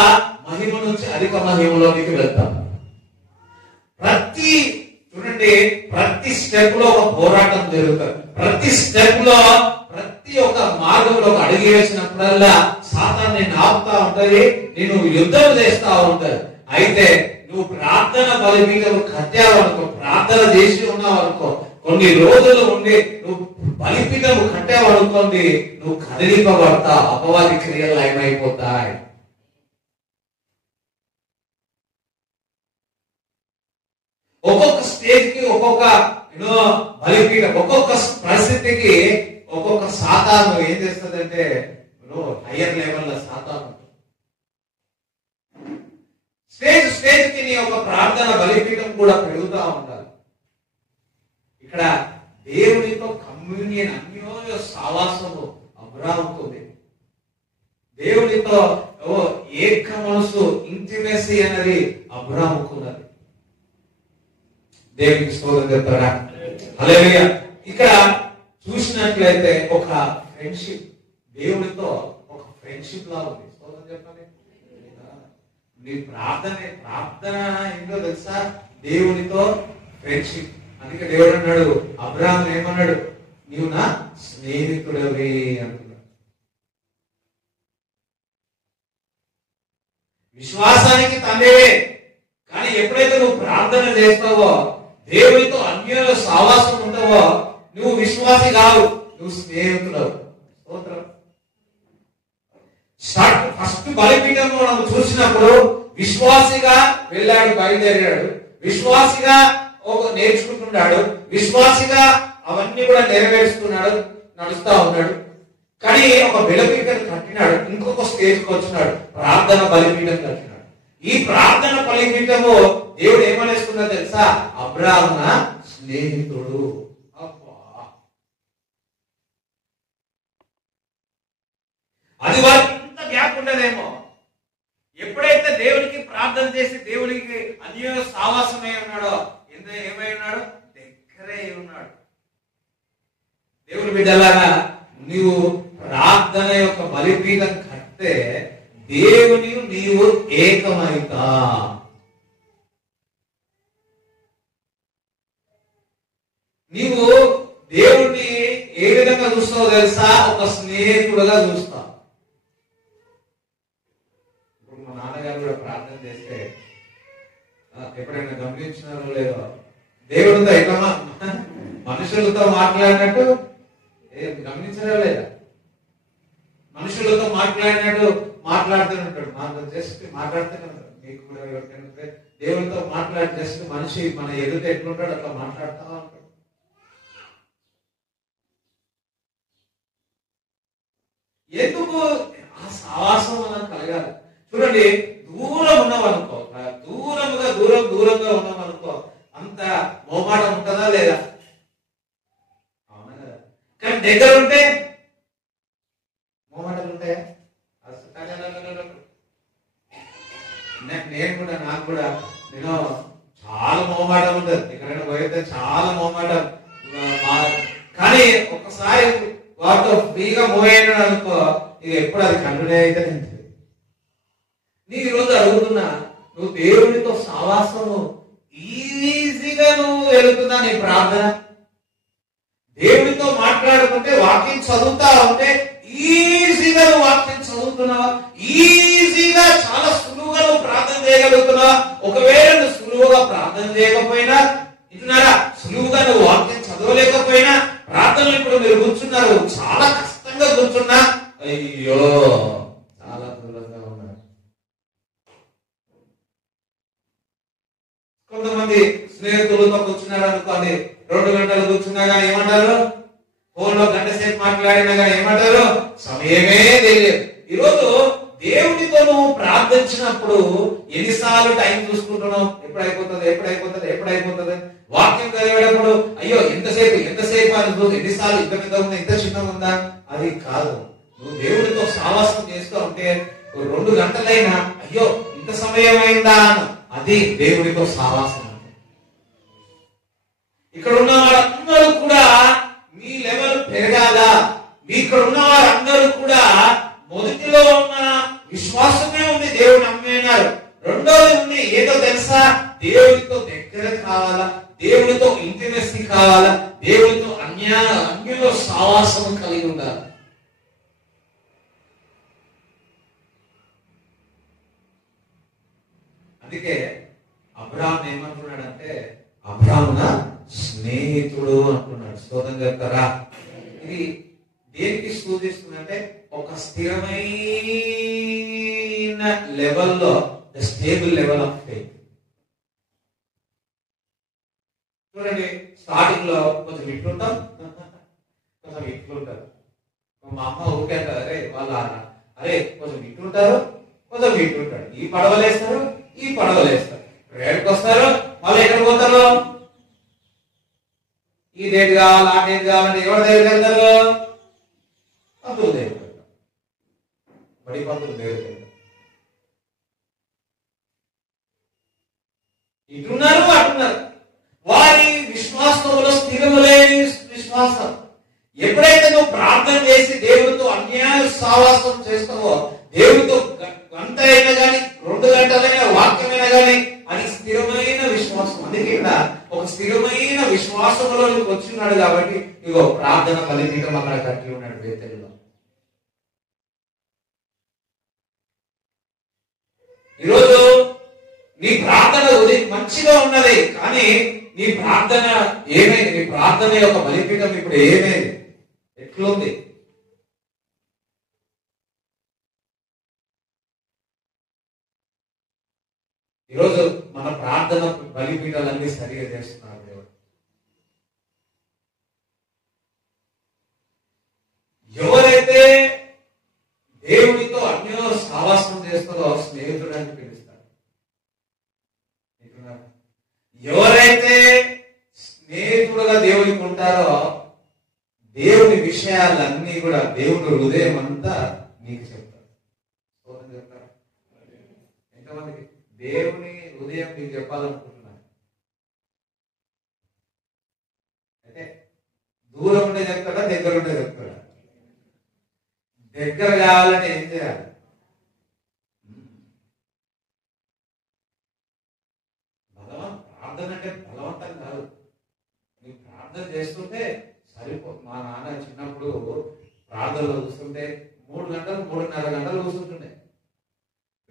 మహిమ నుంచి అధిక మహిమలోనికి వెళ్తాం. ప్రతి స్టెప్ లో ఒక పోరాటం జరుగుతుంది. ప్రతి స్టెప్ లో ప్రతి ఒక్క మార్గంలో ఒక అడుగు వేసినప్పుడల్లా సాతాను నిన్ను ఆపుతా ఉంటది, నేను యుద్ధం చేస్తా ఉంటది. అయితే నువ్వు ప్రార్థన బలిపీఠము కట్టావు అనుకో, ప్రార్థన చేసి ఉన్నావు అనుకో, కొన్ని రోజులు ఉండి నువ్వు బలిపీఠము కట్టావు అనుకోండి, నువ్వు కదిలింపబడతావు. అపవాది క్రియలు ఏమైపోతాయి. ఒక్కొక్క స్టేజ్ కి ఒక్కొక్క బలిపీఠం, ఒక్కొక్క పరిస్థితికి ఒక్కొక్క సాతాను ఏం చేస్తుందంటే హయ్యర్ లెవెల్ లో సాతాను స్టేజ్ కి నీ యొక్క ప్రార్థన బలిపీఠం కూడా పెరుగుతూ ఉండాలి. ఇక్కడ దేవునితో కమ్యూనియన్, అన్యోన్య సావాసము అబ్రాహాముకు ఉంది. దేవునితో ఏక మనసు, ఇంటిమెసీ అనేది అబ్రాహాముకు ఉన్నది. దేవునికి స్తోత్రం చెప్తారా? హల్లెలూయా. ఇక్కడ చూసినట్లయితే ఒక ఫ్రెండ్షిప్, దేవునితో ఒక ఫ్రెండ్షిప్ లా ఉంది. స్తోత్రం చెప్పండి. నీ ప్రార్థన ఏంటో తెలుసా? దేవునితో ఫ్రెండ్షిప్. అందుకే దేవుడు అన్నాడు, అబ్రాహాం ఏమన్నాడు? నీవు నా స్నేహితుడవి అంటున్నాడు. విశ్వాసానికి తండ్రివే, కానీ ఎప్పుడైతే నువ్వు ప్రార్థన చేస్తావో, దేవునితో అన్యోన్య సావాసం ఉంటావో, నువ్వు విశ్వాసి కావు, నువ్వు స్నేహితుడవు. స్తోత్రం. ఫస్ట్ బలిపీఠం మనం చూసినప్పుడు విశ్వాసిగా వెళ్ళాడు, బయలుదేరాడు, విశ్వాసిగా నేర్చుకుంటున్నాడు, విశ్వాసిగా అవన్నీ కూడా నెరవేరుస్తున్నాడు, నడుస్తా ఉన్నాడు. కానీ ఒక బలిపీఠం కట్టినాడు, ఇంకొక స్టేజ్కి వచ్చినాడు, ప్రార్థన బలిపీఠం కట్టినాడు. ఈ ప్రార్థన బలిపీఠము దేవుడు ఏమనేసుకున్నా తెలుసా? అబ్రాహాము నా స్నేహితుడు. అది వారికి ఇంత గ్యాప్ ఉండదేమో. ఎప్పుడైతే దేవునికి ప్రార్థన చేసి దేవునికి అన్య సావాసమై ఉన్నాడో, ఏమై ఉన్నాడు? దగ్గరే ఉన్నాడు. దేవుని బిడ్డలారా, నీవు ప్రార్థన యొక్క బలిపీఠం కడితే దేవుని నీవు ఏకమైతా. నీవు దేవుణ్ణి ఏ విధంగా చూస్తావో తెలుసా? ఒక స్నేహితుడుగా చూస్తావు. ఇప్పుడు మా నాన్నగారు కూడా ప్రార్థన చేస్తే ఎప్పుడైనా గమనించినారో లేదో, దేవుడితో ఎట్లా మనుషులతో మాట్లాడినట్టు గమనించారా లేదా? మనుషులతో మాట్లాడినట్టు మాట్లాడుతూనే ఉంటాడు. మాతో జస్ట్ మాట్లాడుతూనే ఉంటాడు. మీకు కూడా ఎవరికైనా దేవుడితో మాట్లాడి జస్ట్ మనిషి మన ఎదుట ఎట్లుంటాడు అట్లా మాట్లాడుతూ ఉంటాడు. ఎందుకు ఆ సావాసం మనం కలగాలి? చూడండి, దూరం ఉన్నామనుకో, దూరంగా ఉన్నామనుకో, అంత మోమాటం ఉంటుందా లేదా? అవునా కదా? కానీ దగ్గర ఉంటే మోమాటలు ఉంటాయా? నాకు కూడా నేను చాలా మోమాటం ఉంటుంది. ఎక్కడైనా పోయితే చాలా మోమాటం. కానీ ఒక్కసారి వాటితో ఫ్రీగా పోయాను అనుకో, ఇక ఎప్పుడు అది కంటిన్యూ అయితే నీ ఈరోజు అడుగుతున్నా, నువ్వు దేవుడితో సావాసము ఈజీగా నువ్వు వెళుతున్నా నీ ప్రార్థన? దేవుడితో మాట్లాడుకుంటే వాక్యం చదువుతా ఉంటే ఈజీగా నువ్వు వాక్యం చదువుతున్నావా? ఈజీగా చాలా సులువుగా నువ్వు ప్రార్థన చేయగలుగుతున్నావా? ఒకవేళ నువ్వు సులువుగా ప్రార్థన చేయకపోయినా, ఇంటున్నారా, సులువుగా నువ్వు వాక్యం చదవలేకపోయినా, ప్రార్థనలు ఇప్పుడు మీరు కూర్చున్నారు, చాలా కష్టంగా కూర్చున్నా, అయ్యో చాలా దూరంగా ఉన్నారు. కొంతమంది స్నేహితులతో కూర్చున్నారు అనుకోండి, 2 గంటలు కూర్చున్నా కానీ ఏమంటారు? ఫోన్ లో గంట సేపు మాట్లాడినా కానీ ఏమంటారు? సమయమే తెలియదు. ఈరోజు దేవుడితో నువ్వు ప్రార్థించినప్పుడు ఎన్నిసార్లు టైం చూసుకుంటున్నావు? ఎప్పుడైపోతుంది? వాక్యం చదివేటప్పుడు అయ్యో ఎంతసేపు అని చూసి ఎన్నిసార్లు ఇంత పెద్ద ఉందా, ఇంత చిన్నగా ఉందా? అది కాదు. నువ్వు దేవుడితో సావాసం చేస్తూ ఉంటే 2 గంటలైనా అయ్యో ఇంత సమయం అయిందా అను. అది దేవుడితో సావాసం. ఇక్కడ ఉన్న వారందరూ కూడా మీ లెవెల్ పెరగాలా? ఇక్కడ ఉన్న వారందరూ కూడా మొదటిలో ఉన్న విశ్వాసమే ఉంది, దేవుడు నమ్మేనారు. రెండోది ఉంది ఏదో తెలుసా? దేవుడితో దగ్గర కావాలా, దేవుడితో ఇంటిమెసీ కావాలా, దేవుడితో అన్యుల సావాసం కలిగి ఉండాలి. అందుకే అబ్రాహాం ఏమంటున్నాడంటే, అబ్రాహాము నా స్నేహితుడు అంటున్నాడు. స్తోత్రం చెప్తారా? ఇది దేనికి సూచిస్తుందంటే ఒక స్థిరమైన లెవెల్లో, స్టేబుల్ లెవెల్ ఆఫ్ ఫెయిత్. చూడండి, స్టార్టింగ్ లో కొంచెం ఇట్లుంటాం, కొంచెం ఇట్లుంటారు. మా అమ్మ ఊరికే అంటారు, అరే కొంచెం ఇట్లుంటారు, కొంచెం ఇట్లుంటాడు. ఈ పడవలేస్తారు, ఈ పడవలేస్తారు. రేటుకి వస్తారు, మళ్ళీ ఎక్కడికి పోతారు? ఈ డేట్ కావాలి, ఆ డేట్ కావాలంటే ఎవరి దగ్గరికి వెళ్తారు? పంతులు దగ్గరికి వెళ్తారు, బడి పంతులు దగ్గరికి వెళ్తారు. ఇటున్నారు అటున్నారు. వారి విశ్వాసంలో స్థిరము లేని విశ్వాసం. ఎప్పుడైతే నువ్వు ప్రార్థన చేసి దేవుడితో అన్యాయ సావాసం చేస్తావో, దేవుడితో గంట అయినా కానీ 2 గంటలైనా వాక్యమైనా కానీ అది స్థిరమైన విశ్వాసం. అందుకే ఒక స్థిరమైన విశ్వాసంలో వచ్చిన్నాడు కాబట్టి ఇగో ప్రార్థన బలిపీఠం అక్కడ కట్టి ఉన్నాడు బేతేలులో. ఈరోజు నీ ప్రార్థన మంచిగా ఉన్నది, కానీ నీ ప్రార్థన ఏమైంది? నీ ప్రార్థన యొక్క బలిపీఠం ఇప్పుడు ఏమైంది? ఎట్లుంది? ఈరోజు మన ప్రార్థన బలిపీఠాలన్నీ సరిగా చేస్తున్నారు దేవుడు. ఎవరైతే దేవునితో అన్నిలో సావాసం చేస్తారో స్నేహితుడు అని పిలుస్తారు. ఎవరైతే స్నేహితుడుగా దేవునికి ఉంటారో దేవుని విషయాలన్నీ కూడా దేవుని హృదయం అంతా నీకు చెప్తారు. చెప్తారా? ఎంతమందికి దేవుని హృదయం నీకు చెప్పాలనుకుంటున్నాను? అయితే దూరం ఉంటే చెప్తాడా, దగ్గర ఉంటే చెప్తాడా? దగ్గర కావాలని ఏం చేయాలి? ప్రార్థన అంటే బలవంతం కాదు. నీకు ప్రార్థన చేస్తుంటే సరిపో. మా నాన్న చిన్నప్పుడు ప్రార్థనలో చూస్తుంటే 3 గంటలు 3.5 గంటలు కూర్చుంటుండే.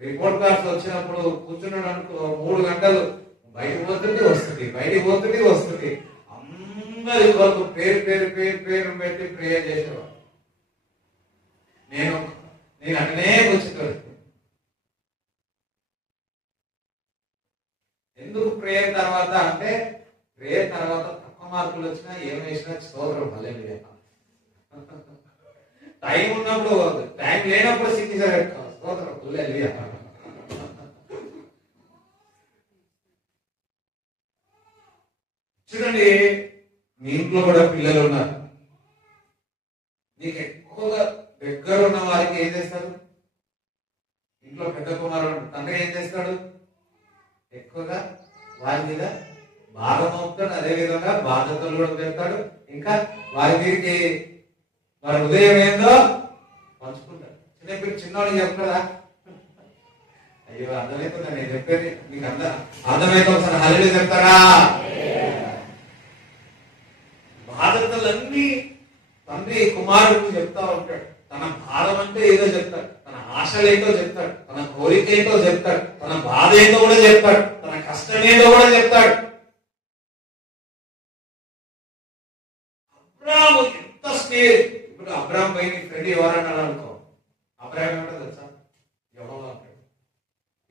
రిపోర్ట్ కార్డ్స్ వచ్చినప్పుడు కూర్చున్నాడు అనుకో 3 గంటలు బయటకు పోతుంటే వస్తుంది, బయటికి పోతుంటే వస్తుంది. అందరి కొరకు పేరు పేరు పేరు పేరు పెట్టి ప్రేయర్ చేసేవాడు. నేను అక్కడే కూర్చుంటాడు. ఎందుకు ప్రేయర్ తర్వాత అంటే, ప్రేయర్ తర్వాత తక్కువ మార్కులు వచ్చినా ఏం వేసినా స్తోత్రం హల్లెలూయా. టైం ఉన్నప్పుడు, టైం లేనప్పుడు సిగ్నేచర్ పెట్టుకోవాలి, స్తోత్రం హల్లెలూయా. చూడండి, మీ ఇంట్లో కూడా పిల్లలు ఉన్నారు. నీకు ఎక్కువగా దగ్గర ఉన్న వారికి ఏం చేస్తారు? ఇంట్లో పెద్ద కుమారుడు తండ్రి ఏం చేస్తాడు? ఎక్కువగా వారి మీద భారం అవుతాడు. అదే విధంగా బాధ్యతలు కూడా పెడతాడు. ఇంకా వారి మీదకి వారి హృదయం ఏందో పంచుకుంటాడు. చిన్నవాడికి చెప్తాడా? అయ్యో అర్థమవుతుందా నేను చెప్పేది? మీకు అర్థమైతే ఒకసారి హల్లెలూయా చెప్తారా? బాధ్యతలన్నీ తండ్రి కుమారుడు చెప్తా ఉంటాడు. తన భారం అంటే ఏదో చెప్తాడు, తన ఆశలు ఏంటో చెప్తాడు, తన కోరిక ఏంటో చెప్తాడు, తన బాధ ఏంటో కూడా చెప్తాడు, తన కష్టం ఏంటో కూడా చెప్తాడు. అబ్రాము ఎంత స్నేహితుడు. ఇప్పుడు అబ్రాము పై నీ ఫ్రెండ్ ఎవరన్నాడు అనుకో, అబ్రాము ఏమంటాడు తెలుసా? యెహోవా అంటాడు.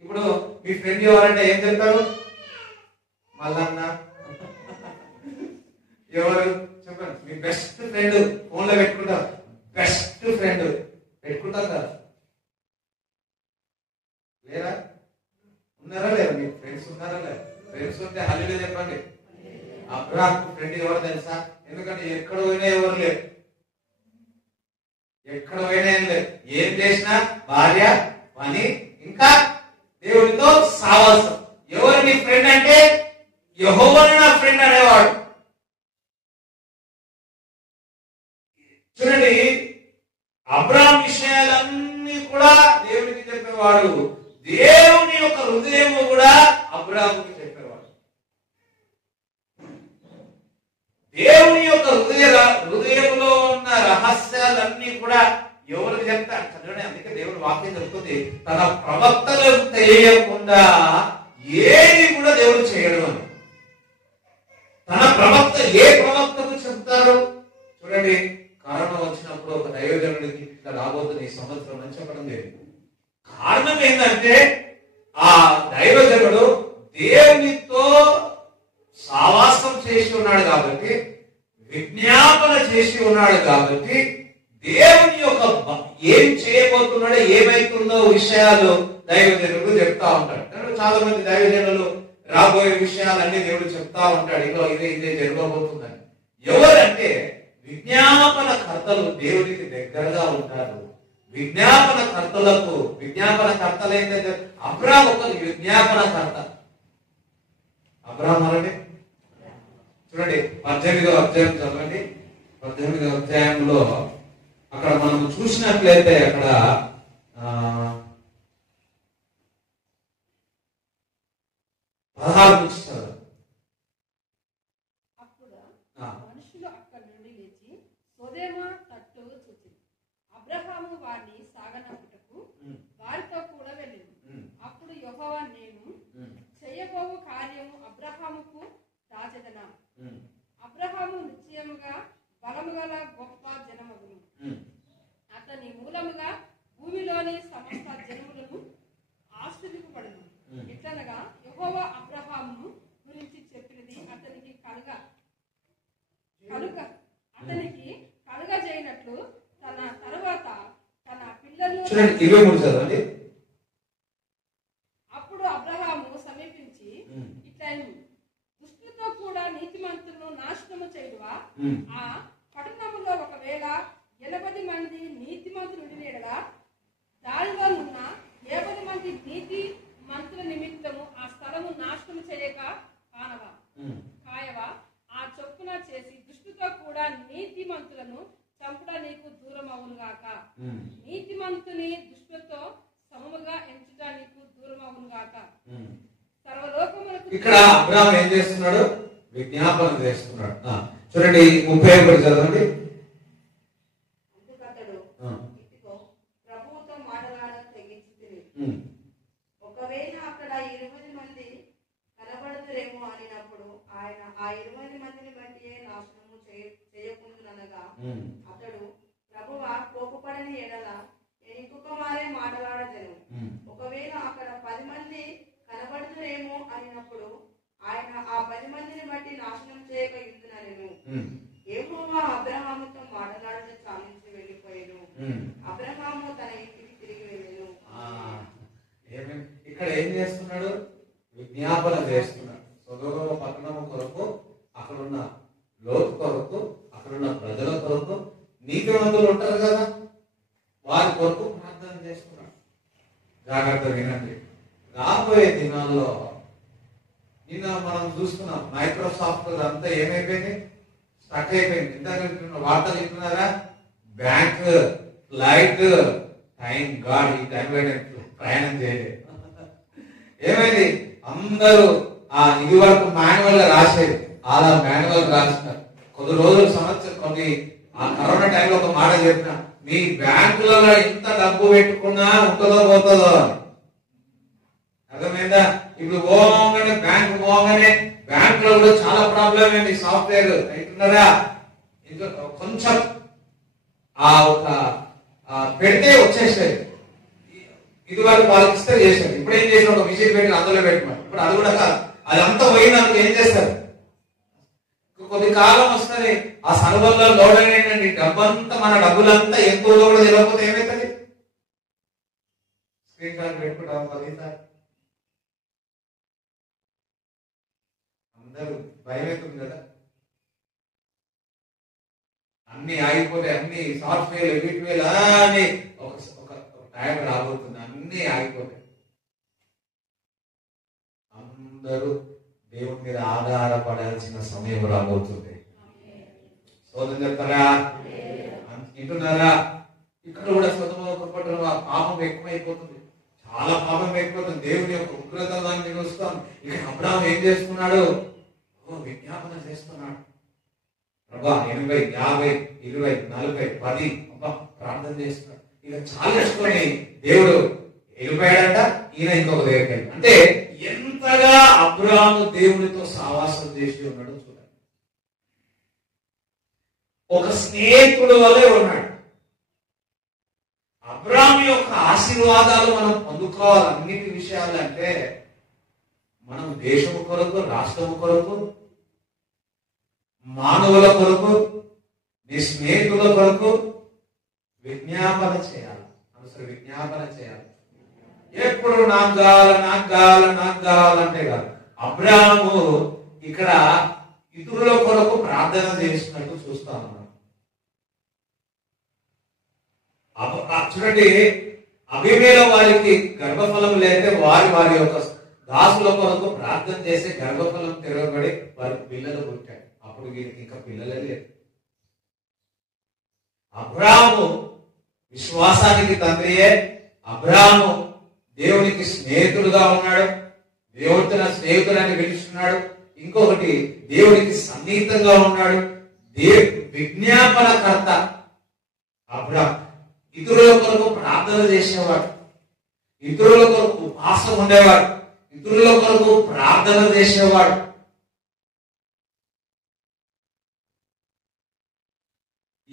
ఇప్పుడు మీ ఫ్రెండ్ ఎవరంటే ఏం చెప్తాడు? మల్లన్న. ఎవరు చెప్పండి? మీ బెస్ట్ ఫ్రెండ్ ఫోన్ లో పెట్టుకుంటారు. బెస్ట్ ఫ్రెండ్ పెట్టుకుంటారు కదా, లేరా? ఉన్నారా లేదా? మీ ఫ్రెండ్స్ ఉన్నారా లేదా? ఫ్రెండ్స్ ఉంటే హల్లెలూయా చెప్పండి. అబ్రాహాము ఫ్రెండ్ ఎవరు తెలుసా? ఎందుకంటే ఎక్కడ పోయినా ఎవరు లేరు, ఎక్కడ పోయినా ఏం లేదు. ఏం చేసినా భార్య, పని, ఇంకా దేవుడితో సావాసం. ఎవరు నీ ఫ్రెండ్ అంటే? యెహోవానే నా ఫ్రెండ్ అనేవాడు. చూడండి, అబ్రాహాం విషయాలన్నీ కూడా దేవునికి చెప్పేవాడు. దేవుని యొక్క హృదయము కూడా అబ్రాహాముకి చెప్పేవాడు. దేవుని యొక్క హృదయంలో ఉన్న రహస్యాలన్నీ కూడా ఎవరికి చెప్తారు? చదవండి, అందుకే దేవుని వాక్యం చెప్తుంది, తన ప్రవక్తలకు తెలియకుండా ఏది కూడా దేవుడు చేయడు అని. తన ప్రవక్త ఏ ప్రవక్తకు చెప్తారు? చూడండి, కరోనా వచ్చినప్పుడు ఒక దైవజనుడికి ఇట్లా రాబోతుంది ఈ సంవత్సరం అని చెప్పడం జరిగింది. కారణం ఏంటంటే ఆ దైవజనుడు దేవునితో సావాసం చేసి ఉన్నాడు కాబట్టి, విజ్ఞాపన చేసి ఉన్నాడు కాబట్టి, దేవుని యొక్క ఏం చేయబోతున్నాడో ఏమైతుందో విషయాలు దైవజనుడు చెప్తా ఉంటాడు. చాలా మంది దైవజనులు రాబోయే విషయాలన్నీ దేవుడు చెప్తా ఉంటాడు, ఇదో ఇదే జరగబోతుందని. ఎవరంటే విజ్ఞాపన కర్తలు దేవుడికి దగ్గరగా ఉంటారు. విజ్ఞాపన కర్తలకు, విజ్ఞాపన కర్తలు ఏంటంటే అబ్రాహాము ఒక విజ్ఞాపన కర్త. అబ్రాహాము అంటే చూడండి, 18వ అధ్యాయం చదవండి. 18వ అధ్యాయంలో అక్కడ మనం చూసినట్లయితే అక్కడ 16 నుంచి చదవండి. మనుషులు అక్కడి నుండి లేచి సొదొమ తట్టు చూచి అబ్రహాము వారిని సాగనంపుటకు వారితో కూడా వెళ్ళింది. అప్పుడు యెహోవా, నేను చేయబోవు కార్యము అబ్రహాముకు దాచెదనా? అబ్రహాము నిశ్చయముగా బలము గల గొప్ప జనమగును. అతని మూలముగా భూమిలోని సమస్త జనములను ఆశీర్వదింపబడును. ఇట్లనగా యెహోవా అబ్రహామును చూడండి 23 చదవండి. అప్పుడు అబ్రహాము సమీపించి ఇట్లా దుష్టులతో కూడా నీతిమంతులను నాశనము చేయువా? ఆ పట్టణములో ఒకవేళ 80 మంది నీతిమంతులు ఉండినడలా దానిలో ఉన్న 70 మంది నీతి మంతుల నిమిత్తము ఆ స్థలము నాశనం చేయక కాయవా? ఆ చొప్పున చేసి దుష్టుతో కూడా నీతిమంతులను చంపుట నీకు దూరం అవును గాక. నీతిమంతుని దుష్టులతో సమముగా ఎంచుట నీకు దూరం అవును గాక. సర్వలోకములకు ఇక్కడ అబ్రహాము ఏం చేస్తున్నాడు? విజ్ఞాపన చేస్తున్నాడు. చూడండి 31 చదవండి. అందుకతడు ఇదిగో ప్రభువుతో మాటలాడ తెగించితిని. ఒకవేళ అక్కడ 20 మంది కనబడుతురేమో అనినప్పుడు ఆయన ఆ 20 మందిని బట్టి నాశనము చేయకుందునగా అతడు ప్రభువా కోపపడని ఎడల నేను ఇంకొక మారే మాటలాడదను. ఒకవేళ అక్కడ 10 మంది కనబడుతురేమో అనినప్పుడు ఆయన ఆ 10 మందిని బట్టి నాశనం చేయక ఇందునను. యెహోవా అబ్రహాముతో మాటలాడడం చాలించి వెళ్ళిపోయాను. అబ్రహాము తన ఇంటికి తిరిగి వెళ్ళాను. ఇక్కడ ఏం చేస్తున్నాడు? విజ్ఞాపన చేస్తున్నాడు. సొదొమ పట్టణము కొరకు, అక్కడున్న లోతు కొరకు, అక్కడున్న ప్రజల కొరకు, నీతిమంతులు ఉంటారు కదా, వారి కొరకు ప్రార్థన చేస్తున్నాడు. జాగ్రత్త వినండి. రాబోయే దినాల్లో నిన్న మనం చూస్తున్నాం, మైక్రోసాఫ్ట్ అంతా ఏమైపోయింది? స్టక్ అయిపోయింది. ఇంత వార్తలు వింటున్నారా? బ్యాంక్, ఫ్లైట్, టైం గాడ్ ఈ టైంలో ప్రయాణం చేయలేదు. ఏమైంది? అందరూ ఇది వరకు మాన్యువల్ గా రాసేది, అలా మాన్యువల్ రాసినారు. కొద్ది రోజులు కొన్ని కరోనా టైంలో ఒక మాట చెప్పిన, మీ బ్యాంకులలో ఎంత డబ్బు పెట్టుకున్నా ఉంటుందో పోతుందో అని. అర్థమైందా? ఇప్పుడు పోగానే బ్యాంకు పోగానే బ్యాంక్ లో కూడా చాలా ప్రాబ్లం ఏంటి? సాఫ్ట్వేర్ అయితున్నారా? ఇంకా కొంచెం ఒక పెడితే వచ్చేసాయి. ఇది వరకు వాళ్ళకి ఇస్తే చేశారు. ఇప్పుడు ఏం చేసిన ఒక విషయం పెట్టి అందులో పెట్టమని. ఇప్పుడు అది కూడా కాదు, అదంతా పోయినందుకు ఏం చేస్తారు? కొద్ది కాలం వస్తుంది, ఆ సర్వర్లో లోడ్ అయినండి డబ్బంతా, మన డబ్బులంతా ఎక్కువ కూడా తెలియకపోతే ఏమవుతుంది? స్క్రీన్ షాట్ పెట్టుకుంటాం 10 సార్లు. అందరూ భయం అవుతుంది కదా, అన్ని ఆగిపోతే, అన్ని సాఫ్ట్వేర్ వీటివేలు అని ఒక టైం రాబోతుంది, అన్ని ఆగిపోతాయి. అందరూ దేవుని మీద ఆధారపడాల్సిన సమయం రాబోతుంది. సోదం చెప్తారా? వింటున్నారా? ఇక్కడ కూడా సొంత పాపం ఎక్కువైపోతుంది, చాలా పాపం ఎక్కువైపోతుంది. దేవుని యొక్క ఉగ్రత దాన్ని చూస్తాం. ఇక్కడ అబ్రహాము ఏం చేస్తున్నాడు? విజ్ఞాపన చేస్తున్నాడు. ప్రభా 80, 50, 20, 40, 10 ప్రార్థన చేస్తున్నాడు. ఇక చాలేసుకొని దేవుడు వెళ్ళిపోయాడంట. ఈయన ఇంకొక దగ్గరికి వెళ్ళి, అంటే ఎంతగా అబ్రహాము దేవునితో సావాసం చేసి ఉన్నాడు చూడండి. ఒక స్నేహితుడు వల్లే ఉన్నాడు. అబ్రహాము యొక్క ఆశీర్వాదాలు మనం పొందుకోవాలి అన్నిటి విషయాలు. అంటే మనం దేశము కొరకు, రాష్ట్రము కొరకు, మానవుల కొరకు, నీ స్నేహితుల కొరకు విజ్ఞాపన చేయాలి. అనుసరి విజ్ఞాపన చేయాలి. ఎప్పుడు నాకు కావాలంటే కాదు. అబ్రహాము ఇక్కడ ఇతరుల కొరకు ప్రార్థన చేసినట్టు చూస్తా ఉన్నాం. చూడండి, అబీమేలో వారికి గర్భఫలం లేకపోతే వారి యొక్క దాసుల కొరకు ప్రార్థన చేసి గర్భఫలం తిరగబడి వారికి పిల్లలు పుట్టారు. అప్పుడు వీరికి ఇంకా పిల్లలే లేదు. అబ్రహాము విశ్వాసానికి తండ్రియే. అబ్రహాము దేవునికి స్నేహితుడుగా ఉన్నాడు. దేవుడు తన స్నేహితులని పిలుస్తున్నాడు. ఇంకొకటి, దేవునికి సన్నిహితంగా ఉన్నాడు. విజ్ఞాపనకర్త అబ్రహాము. ఇతరుల కొరకు ప్రార్థన చేసేవాడు, ఇతరుల కొరకు ఉపవాసం ఉండేవాడు, ఇతరుల కొరకు ప్రార్థన చేసేవాడు.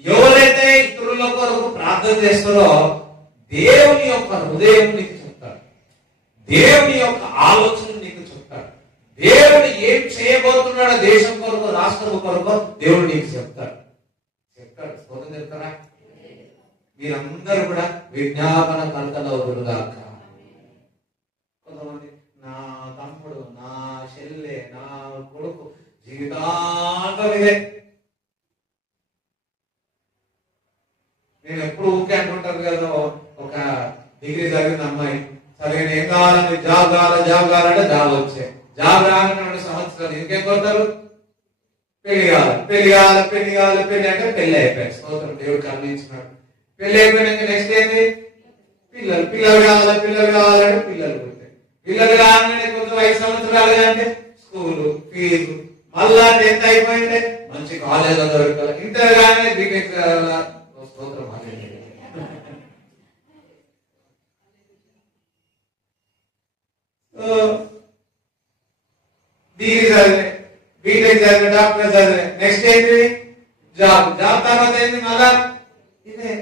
ఎవరైతే ఇతరుల కొరకు ప్రార్థన చేస్తారో దేవుని యొక్క హృదయం నీకు చెప్తాడు, దేవుని యొక్క ఆలోచన నీకు చెప్తాడు, దేవుడు ఏం చేయబోతున్నాడో దేశం కొరకు, రాష్ట్రం కొరకు దేవుడు నీకు చెప్తాడు. స్తోత్రం చెప్తారా? మీరందరూ కూడా విజ్ఞాపన కర్తలు అవుతురుగాక. కొంతమంది నా తమ్ముడు, నా చెల్లె, నా కొడుకు జీవితాంతం ఇదే. నేను ఎప్పుడు ఊకే అంటుంటారు కదా, ఒక డిగ్రీ చదివిన అమ్మాయి చదివిన ఏం కావాలంటే జాబ్ కావాలంటే జాబ్ వచ్చే, జాబ్ రాగానే 2 సంవత్సరాలు ఇంకేం కొడతారు, పెళ్లి కావాలి అంటే పెళ్లి అయిపోయాయి. స్తోత్రం, దేవుడు కరుణించినాడు. పెళ్లి అయిపోయినాక నెక్స్ట్ ఏంటి, పిల్లలు కావాలంటే పిల్లలు పుట్టాయి. పిల్లలు రాగానే కొంచెం 5 సంవత్సరాలు అంటే స్కూలు ఫీజు, మళ్ళా 10th అయిపోయింటే మంచి కాలేజ్ దొరకాలి, ఇంటర్ గానే బీటెక్. స్తోత్రం, డిగ్రీ చదివే, బీటెక్ చదివే, డాక్టర్ చదివే, నెక్స్ట్ ఏంటి జాబ్ తర్వాత ఏంటి మళ్ళా ఇదే.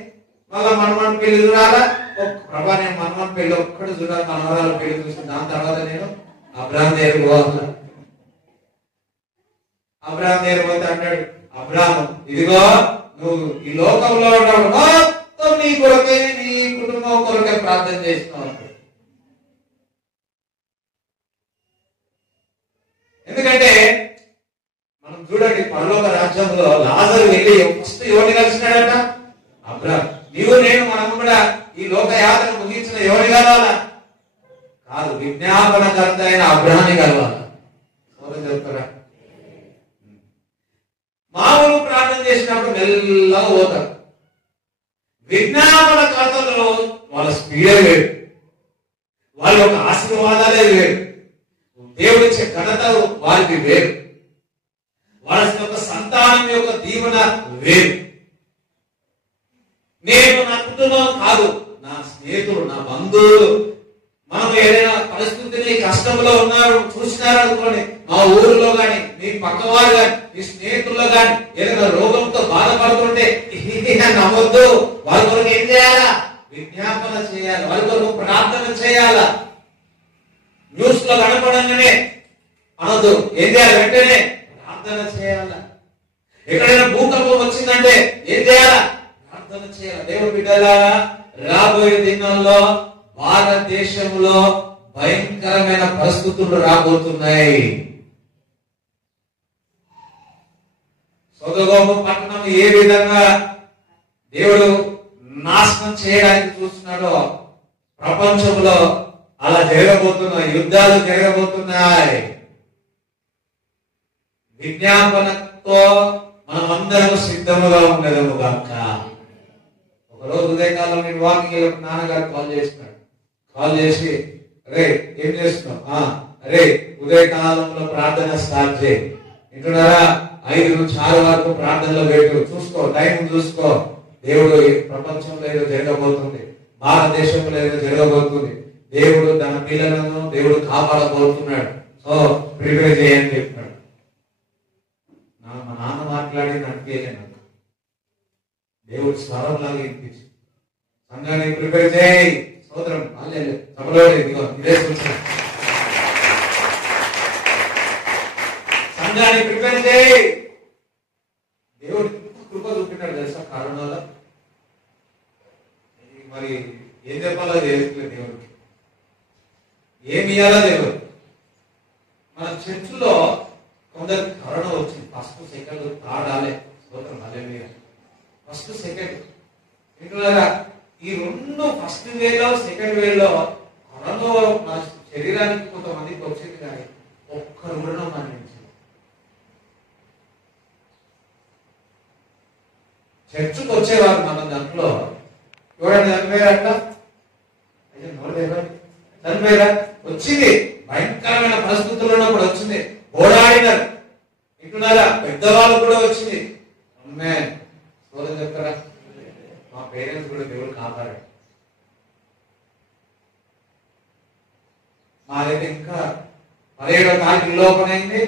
మళ్ళా మనమని పెళ్లి చూడాలా, ప్రభా నేను మనమని పెళ్లి ఒక్కటి చూడాలి, మనవరాలు పెళ్లి చూసి దాని తర్వాత నేను అబ్రాహాం దగ్గర పోవాలి. అబ్రాహాం దగ్గర పోతే అంటాడు, అబ్రాహాము ఇదిగో నువ్వు ఈ లోకంలో ఉన్నప్పుడు మొత్తం నీ కొరకే, నీ కుటుంబం కొరకే ప్రార్థన చేస్తున్నావు. ఎందుకంటే మనం చూడండి, పరలోక రాజ్యంలో లాజరు వెళ్ళి ఫస్ట్ ఎవరిని కలిసినాడట, అబ్రాహాం. నీవు నేను మనం కూడా ఈ లోక యాత్ర ముగించిన ఎవరిని కలవాలా కాదు, విజ్ఞాపనకర్త అయిన అబ్రాహాన్ని కలవాలా. చెప్తారా, మామూలు ప్రార్థన చేసినప్పుడు మెల్లగా పోతారు. విజ్ఞాపనకర్తలు వాళ్ళ స్పీడే వేరు, వాళ్ళ యొక్క ఆశీర్వాదాలే వేరు, దేవుడిచ్చే ఘనత వారికి వేరు, వాళ్ళ యొక్క సంతానం యొక్క దీవెన వేరు. నేను నా కుటుంబం కాదు, నా స్నేహితుడు, నా బంధువులు, మనం ఏదైనా పరిస్థితిని కష్టంలో ఉన్నారు చూసినారు అనుకోండి, మా ఊరిలో గాని, మీ పక్కవారు గాని, మీ స్నేహితుల్లో గాని ఏదైనా రోగంతో బాధపడుతుంటే నమ్మొద్దు. వాళ్ళ కొరకు ఏం చేయాలా, విజ్ఞాపన చేయాలి, వాళ్ళ కొరకు ప్రార్థన చేయాలా. న్యూస్ లో కనపడంగానే అనొద్దు, ఏం చేయాలి, వెంటనే ప్రార్థన చేయాలా. ఎక్కడైనా భూకంపం వచ్చిందంటే ఏం చేయాలా, ప్రార్థన చేయాలి. దేవుడు బిడ్డలారా, రాబోయే దినాల్లో భారతదేశంలో భయంకరమైన పరిస్థితులు రాబోతున్నాయి. సొదొమ పట్టణం ఏ విధంగా దేవుడు నాశనం చేయడానికి చూస్తున్నాడో ప్రపంచంలో అలా జరగబోతున్నాయి, యుద్ధాలు జరగబోతున్నాయి. విజ్ఞాపనతో మనం అందరం సిద్ధముగా ఉండేదము గాక. ఒకరోజు ఉదయకాలం నేను వాకింగ్ వెళ్ళినప్పుడు నాన్నగారు కాల్ చేసి రే ఏం చేస్తున్నావు, రే ఉదయకాలంలో ప్రార్థన స్టార్ట్ చేయి, వింటున్నారా, 5 నుంచి 6 వరకు ప్రార్థనలో పెట్టు, చూసుకో, టైం చూసుకో, దేవుడు ప్రపంచంలో ఏదో జరగబోతుంది, భారతదేశంలో ఏదో జరగబోతుంది, దేవుడు తన పిల్లలను దేవుడు కాపాడబోతున్నాడు, సో ప్రిపేర్ చేయని చెప్పాడు. మా నాన్న మాట్లాడింది అనిపించలే నాకు, దేవుడు స్వరం లాగా వినిపించి సంఘాన్ని ప్రిపేర్ చేయి. స్తోత్రం, సభలో ఇదే చూసాను, సంఘాన్ని ప్రిపేర్ చేయి. దేవుడు కృప చూపినాడు తెలుసా కరోనాలో. మరి ఏం చెప్పాలో తెలియట్లేదు దేవుడికి, ఏమి ఇయ్యాలో తెలియదు. మన చర్చిలో కొందరికి కరోనా వచ్చింది, ఫస్ట్ సెకండ్ థర్డ్ ఆలే. స్తోత్రం, హల్లెలూయా. ఫస్ట్ సెకండ్ వింటున్నారా, ఈ 2 ఫస్ట్ వేలో సెకండ్ వేలో కరోనా మన శరీరానికి కొంతమందికి వచ్చింది, కానీ ఒక్కరు కూడా మరణించింది. చర్చకు వచ్చేవారు మన దాంట్లో ఎవరైనా చనిపోయారట, చనిపోయారా, వచ్చింది, భయంకరమైన పరిస్థితుల్లో ఉన్నప్పుడు వచ్చింది, పోరాడినారు. వింటున్నారా, పెద్దవాళ్ళు కూడా వచ్చింది. అమ్మే సోదరు చెప్తారా, మా పేరెంట్స్ కూడా దేవుడు కాపాడాడు. మాదైతే ఇంకా 17వ తారీఖు విలోపన అయింది,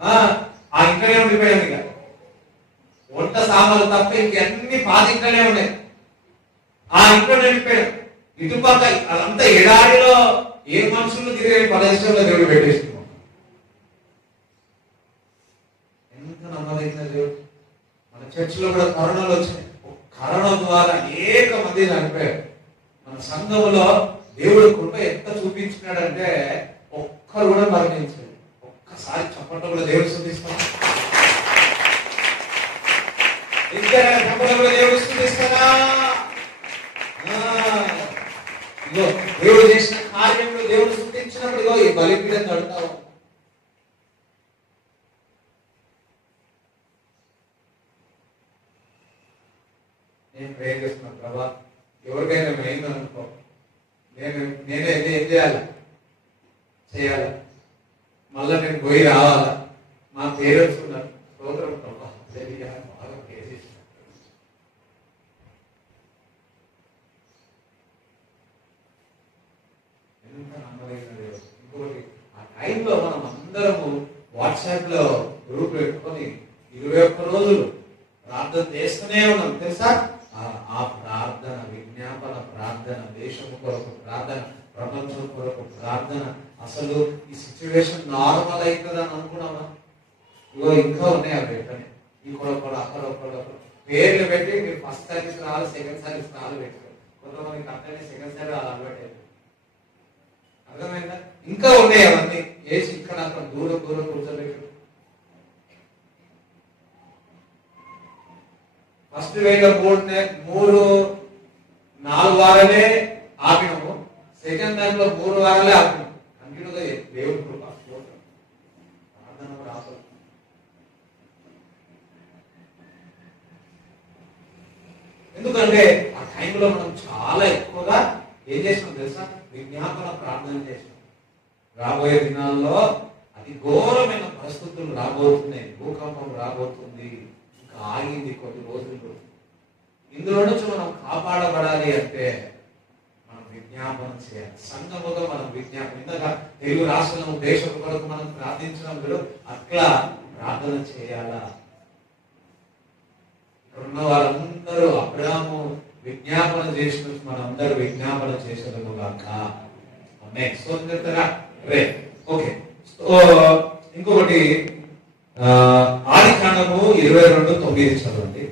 ఆ ఇంట్లోనే ఉండిపోయాం. ఇక వంట సామాన్లు తప్ప ఇంకన్నీ పాత ఇంట్లోనే ఉన్నాయి, ఆ ఇంట్లోనే ఉండిపోయాం. ఇటుపక్క అదంతా ఎడారిలో ఏ మనుషులు తిరిగే ప్రదేశంలో దేవుడు పెట్టేస్తున్నాం. ఎంత నమ్మదగిన దేవుడు. మన చర్చిలో కూడా కరోనాలు వచ్చినాయి, ఒక్క కరోనా ద్వారా అనేక మంది చనిపోయారు. మన సంఘంలో దేవుడు కృప ఎంత చూపించినాడంటే ఒక్కరు కూడా మరణించారు. ఒక్కసారి చప్పట్లు కూడా దేవుడు స్తుతిస్తాం. చప్పట్లు కూడా దేవుడు స్తుతిస్తాడా? ఇగో దేవుడు చేసిన కార్యంలో దేవుడు స్తుతించినప్పుడు ఇగో ఈ బలిపీఠం కడతావు. నేను ప్రే చేస్తున్నాను, ప్రభా ఎవరికైనా అయిందనుకో నేనే ఏం చేయాలి, మళ్ళా నేను పోయి రావాలా. మా పేరెంట్స్ ఉన్నారు, స్తోత్రం ప్రభా బాగా ప్రే చేసిన. ఎంత నమ్మదగిన దేవుడు. ఇంకోటి ఆ టైంలో మనం అందరము వాట్సాప్ లో గ్రూప్ పెట్టుకొని 21 రోజులు ప్రార్థన చేస్తూనే ఉన్నాం తెలుసా. ఆ ప్రార్థన, విజ్ఞాపన ప్రార్థన, దేశం కొరకు ప్రార్థన, ప్రపంచం కొరకు ప్రార్థన. అసలు ఈ సిచ్యువేషన్ నార్మల్ అవుతుందని అనుకున్నామా? ఇగో ఇంకా ఉన్నాయి అవి ఎక్కడనే ఇంకొకరు అక్కడ పేర్లు పెట్టి మీరు ఫస్ట్ సర్వీస్ రావాలి, సెకండ్ సర్వీస్ రావాలి పెట్టుకోరు. కొంతమందికి అక్కడనే సెకండ్ సర్వీస్ అలవాటు. అర్థమైందా? ఇంకా ఉన్నాయి అవన్నీ వేసి ఇక్కడ అక్కడ దూరం కూర్చోబెట్టు. ఫస్ట్ వేలో 4 వారాలే ఆపినాము, సెకండ్ దాంట్లో 3 వారాలే ఆపినాము. కంటిన్యూగా దేవుడి కృప ప్రార్థన కూడా ఆపదు. ఎందుకంటే ఆ టైంలో మనం చాలా ఎక్కువగా ఏం చేసినాం తెలుసా? విజ్ఞాపన ప్రార్థన చేసినాం. రాబోయే దినాల్లో అతి ఘోరమైన పరిస్థితులు రాబోతున్నాయి. భూకంపం రాబోతుంది. ఇంకా ఆగింది కొద్ది రోజులు. ఇందులో నుంచి మనం కాపాడబడాలి అంటే మనం విజ్ఞాపన చేయాలి. సంఘముగా మనం విజ్ఞాపన, ఇందాక తెలుగు రాష్ట్రం దేశం కొరకు మనం ప్రార్థించినప్పుడు అట్లా ప్రార్థన చేయాలా. ఇక్కడ ఉన్న వాళ్ళందరూ అబ్రాహాము విజ్ఞాపన చేసిన మనందరూ విజ్ఞాపన చేసేందుకు కాక. Next okay. ఇంకొకటి ఆదికాండము 22:9 చదవండి.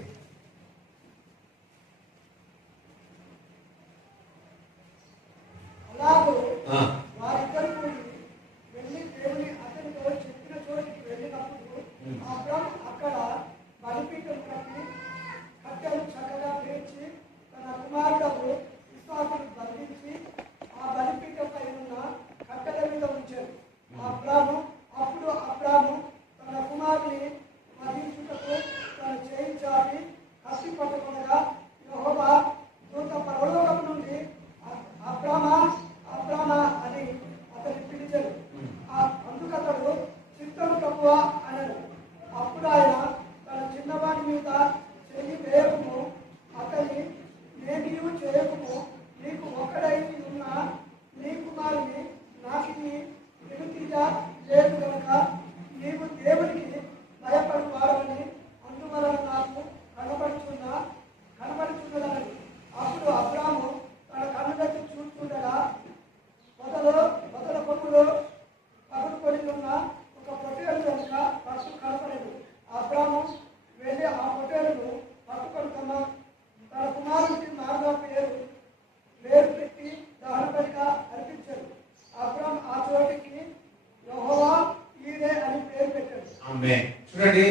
చూడండి,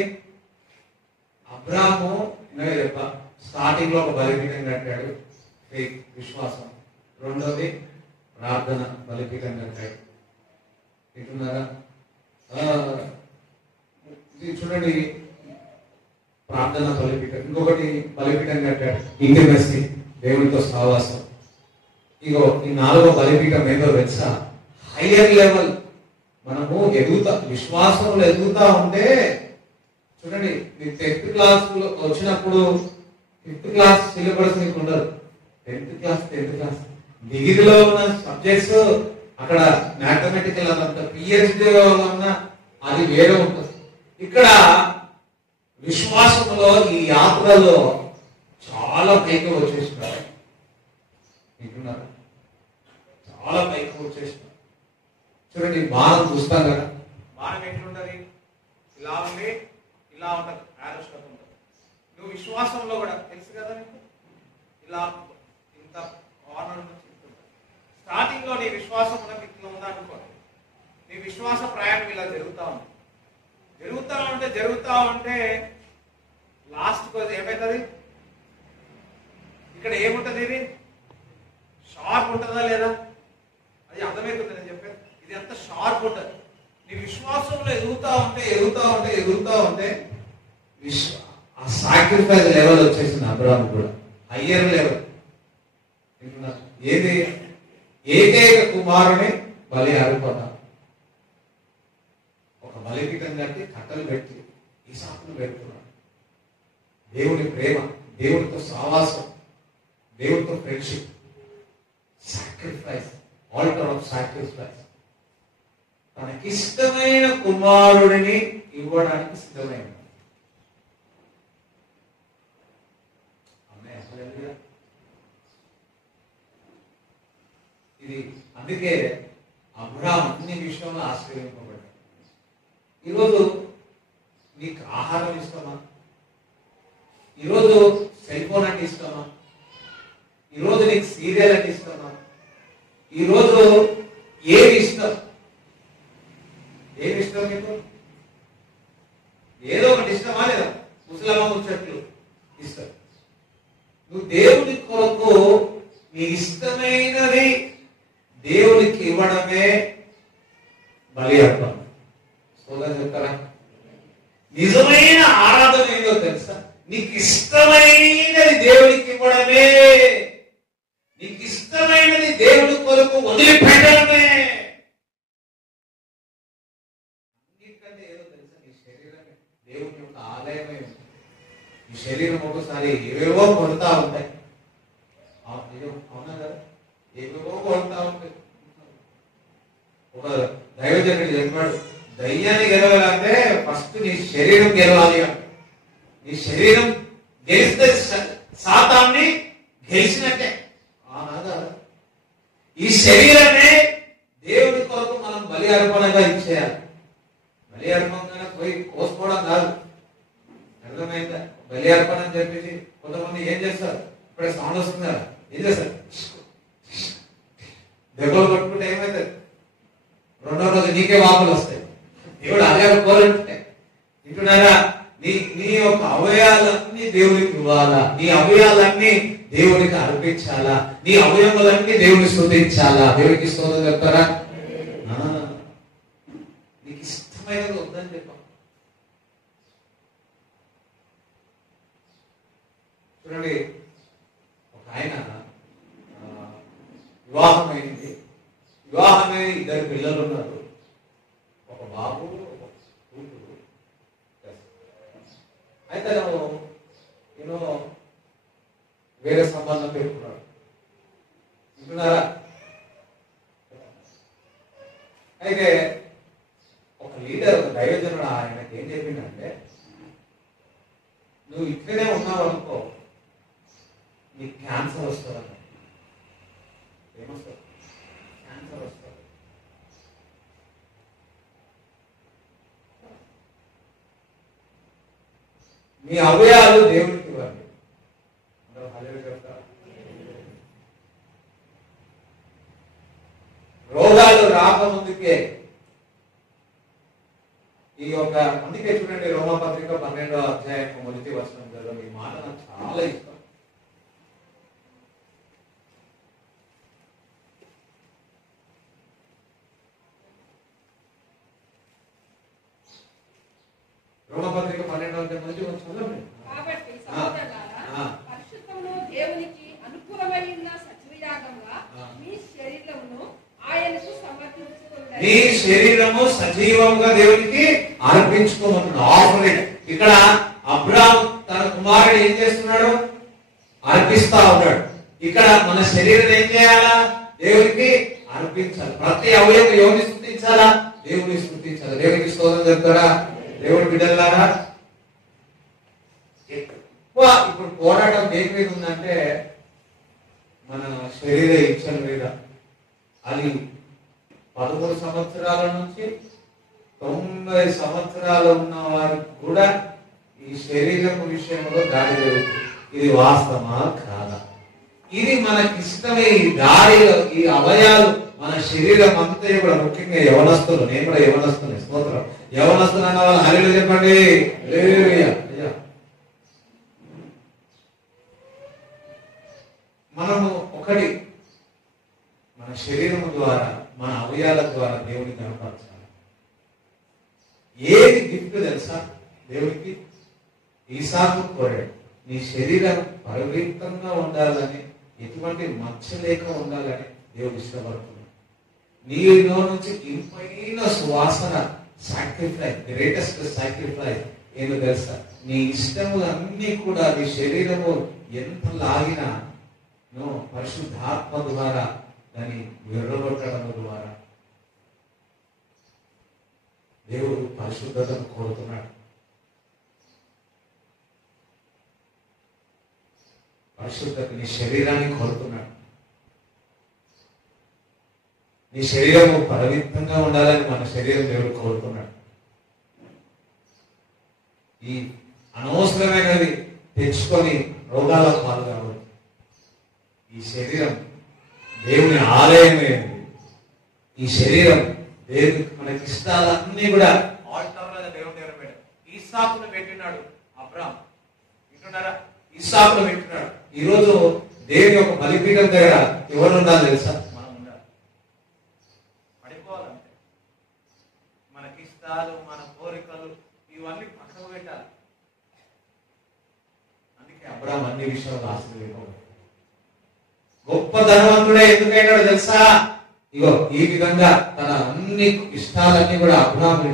అబ్రాహాము స్టార్టింగ్ లో ఒక బలిపీఠం కట్టాడు, విశ్వాసం. రెండోది ప్రార్థన, బలిపీఠం కట్టాడు. వింటున్నారా? చూడండి, ప్రార్థన బలిపీఠం. ఇంకొకటి బలిపీఠం కట్టాడు, ఇంటిమసీ, దేవుడితో సహవాసం. ఇగో ఈ 4వ బలిపీఠం ఏదో తెలుసా? Higher level. మనము విశ్వాసంలో ఎదుగుతా ఉంటే, చూడండి, మీరు 10th క్లాస్ వచ్చినప్పుడు 5th క్లాస్ సిలబస్ మీకు ఉండదు. 10th క్లాస్ డిగ్రీలో ఉన్న సబ్జెక్ట్స్ అక్కడ మ్యాథమెటికల్ అదంతా, పిహెచ్డీలో ఉన్న అది వేరే ఉంటుంది. ఇక్కడ విశ్వాసంలో ఈ యాత్రలో చాలా పైకి వచ్చేసినారు. వింటున్నారు? చాలా పైకి వచ్చేసినారు. చూడండి, బాణం చూస్తాం కదా, బాణం ఎట్లుంటది? ఇలా ఉండి ఇలా ఉంటది, ఉంటుంది. నువ్వు విశ్వాసంలో కూడా తెలుసు కదా, నీకు ఇలా ఇంత కార్నర్ నుంచి స్టార్టింగ్ లో నీ విశ్వాసం మనకి ఇట్లా ఉందా అనుకోండి, నీ విశ్వాస ప్రయాణం ఇలా జరుగుతా ఉంటే లాస్ట్ కోసం ఏమవుతుంది? ఇక్కడ ఏముంటది? ఇది షార్ప్ ఉంటుందా లేదా? అది అర్థమవుతుంది నేను చెప్పేది. ఇది ఎంత షార్ప్ ఉంటుంది. నీ విశ్వాసంలో ఎదుగుతా ఉంటే ఆ సాక్రిఫైస్ లెవెల్ వచ్చేసింది అబ్రాహాం కూడా, హయ్యర్ లెవెల్. ఏది? ఏకైక కుమారుని బలి అర్పణ. ఒక బలిపీఠం కట్టి కట్టలు పెట్టి ఇసాకును పెడుతున్నాడు. దేవుని ప్రేమ, దేవునితో సావాసం, దేవునితో friendship, sacrifice, altar of sacrifice. తనకిష్టమైన కుమారుడిని ఇవ్వడానికి సిద్ధమైన ఇది. అందుకే అబ్రాహాం అన్ని విషయంలో ఆశ్రయింపబడ్డాడు. ఈరోజు నీకు ఆహారం ఇష్టమా? ఈరోజు సెల్ ఫోన్ అంటే ఇష్టమా? ఈరోజు నీకు సీరియల్ అంటే ఇష్టమా? ఈరోజు ఏమి ఇష్టం? నీకు ఏదో ఒకటి ఇష్టమా లేదా? ముసలమ్మ ముచ్చట్లు ఇష్టం. నువ్వు దేవుడి కొరకు నీ ఇష్టమైనది దేవుడికి ఇవ్వడమే బలి అర్పణ. సోదరు చెప్తారా? నిజమైన ఆరాధన ఏదో తెలుసా? నీకు ఇష్టమైనది దేవుడికి ఇవ్వడమే, నీకు ఇష్టమైనది దేవుడి కొరకు వదిలిపెట్టడమే. అన్నిటికంటే ఏదో తెలుసా? నీ శరీరమే దేవుని యొక్క ఆలయమే. ఈ శరీరం ఒకసారి ఏవేవో కొడతా ఉంటాయి. అవునా కదా? ఏవేవో కొడతా ఉంటాయి. ఒక దైవజనుడు చెప్పాడు, దయ్యాన్ని గెలవాలంటే ఫస్ట్ నీ శరీరం గెలవాలి అంటే. నీ శరీరం గెలిస్తే సాతాన్ని గెలిచినట్టే. ఈ శరీరమే దేవుడి కొరకు మనం బలి అర్పణగా ఇచ్చేయాలి. బలి అర్పణగా పోయి కోసుకోవడం కాదు. అర్థమైందా? బలి అర్పణ అని చెప్పేసి కొంతమంది ఏం చేస్తారు? ఇప్పుడే సౌండ్ వస్తుంది కదా, ఏం చేస్తారు? దెబ్బలు కొట్టుకుంటే ఏమవుతుంది? రెండో రోజు నీకే వాపులు వస్తాయి. దేవుడు అదే కోరుంటే వింటున్నారా? నీ యొక్క అవయవాలన్నీ దేవుడికి ఇవ్వాలా, నీ అవయవాలన్నీ దేవుడికి అర్పించాలా, నీ అవయవాలన్నీ దేవుడిని స్తుతించాలా. దేవుడికి స్తోత్రం చెప్తారా? నీకు ఇష్టమైనది వద్దని చెప్ప. చూడండి, ఒక ఆయన వివాహమైంది. వివాహమై 2 పిల్లలు ఉన్నారు. ఒక బాబు, ఒక కూతురు. అయితే నేను వేరే సంబంధం పెట్టుకున్నాడు. వింటున్నారా? అయితే ఒక లీడర్, ఒక దైవజనుడు ఆయనకి ఏం చెప్పిందంటే, నువ్వు ఇక్కడే ఉన్నావు అనుకో, నీకు క్యాన్సర్ వస్తుందన్న. ఏమొస్తుంది? క్యాన్సర్ వస్తుంది. మీ అవయవాలు దేవుడికి ఇవ్వండి. రోగాలు రాకముందుకే ఈ యొక్క, అందుకే చూడండి రోమపత్రిక 12వ అధ్యాయం 1వ వచనం కదా, ఈ మాట నాకు చాలా ఇష్టం. రోమపత్రిక 12వ అధ్యాయం 1వ వచనం. కాబట్టి సహోదరులారా, పరిశుద్ధమును దేవునికి అనుకూలమైన సజీవయాగంగా మీ శరీరమును ఆయనకు సమర్పించుకోండి. మీ శరీరము సజీవంగా దేవునికి అర్పించుకోమంటున్నాడు. ఆఫరింగ్. ఇక్కడ అబ్రాహాం తన కుమారుడు ఏం చేస్తున్నాడు? అర్పిస్తా ఉన్నాడు. ఇక్కడ మన శరీరం ఏం చేయాలా? దేవునికి అర్పించాలి. ప్రతి అవయవం ఎవరిని స్తుతించాలా? దేవుని స్తుతించాలి. దేవునికి స్తోత్రం చెప్తారా? దేవుడి బిడ్డలారా, ఎక్కువ ఇప్పుడు పోరాటం దేని మీద ఉందంటే మన శరీర ఇచ్చల మీద. అది 13 సంవత్సరాల నుంచి 90 సంవత్సరాలు ఉన్న వారికి కూడా ఈ శరీరం విషయంలో దాడి జరుగుతుంది. ఇది వాస్తవమా కాదా? ఇది మనకిష్టమే. ఈ దారిలో ఈ అవయాలు మన శరీరం అంతా కూడా, ముఖ్యంగా యవనస్తులు, నేను కూడా యవనస్తుని, స్తోత్రం. యవనస్తులు అన్న వాళ్ళు హల్లెలూయా చెప్పండి. హల్లెలూయా. మనము ఒకటి మన శరీరం ద్వారా, మన అవయాల ద్వారా దేవుని కనపరచాలి. ఏది గిఫ్ట్ తెలుసా దేవుడికి? ఈసాకు కోరాడు, నీ శరీరం పవిత్రంగా ఉండాలని, ఎటువంటి మచ్చ లేక ఉండాలని దేవుడు ఇష్టపడుతున్నాడు. నీలో నుంచి ఇంపైన సువాసన, సాక్రిఫైస్, గ్రేటెస్ట్ సాక్రిఫైస్ ఏదో తెలుసా? నీ ఇష్టములు అన్ని కూడా నీ శరీరము ఎంత లాగినా పరిశుద్ధాత్మ ద్వారా దాన్ని విర్రగొట్టడం ద్వారా దేవుడు పరిశుద్ధతను కోరుతున్నాడు. పరిశుద్ధత నీ శరీరాన్ని కోరుతున్నాడు. నీ శరీరము పవిత్రంగా ఉండాలని మన శరీరం దేవుడు కోరుతున్నాడు. ఈ అనవసరమైనది తెచ్చుకొని రోగాలకు పాల్గొనవద్దు. ఈ శరీరం దేవుని ఆలయమే. ఈ శరీరం దేవుని మనకి ఇష్టాలన్నీ కూడా ఆల్టర్ లాగా దేవుని దగ్గర పెట్టాడు. ఈసాకును పెట్టినాడు అబ్రాహాం. వింటున్నారా? ఈసాకును పెట్టినాడు. ఈరోజు దేవుని యొక్క బలిపీఠం దగ్గర ఎవరు ఉండాలి తెలుసా? మనం ఉండాలి. పడిపోవాలంటే మనకి ఇష్టాలు, మన కోరికలు ఇవన్నీ పక్కన పెట్టాలి. అందుకే అబ్రాహాం అన్ని విషయాలు ఆశీర్వదించాడు. గొప్ప ధనవంతుడే ఎందుకైనాడో తెలుసా? ఇగో ఈ విధంగా తన అన్ని ఇష్టాలన్నీ కూడా అబ్రాహాముని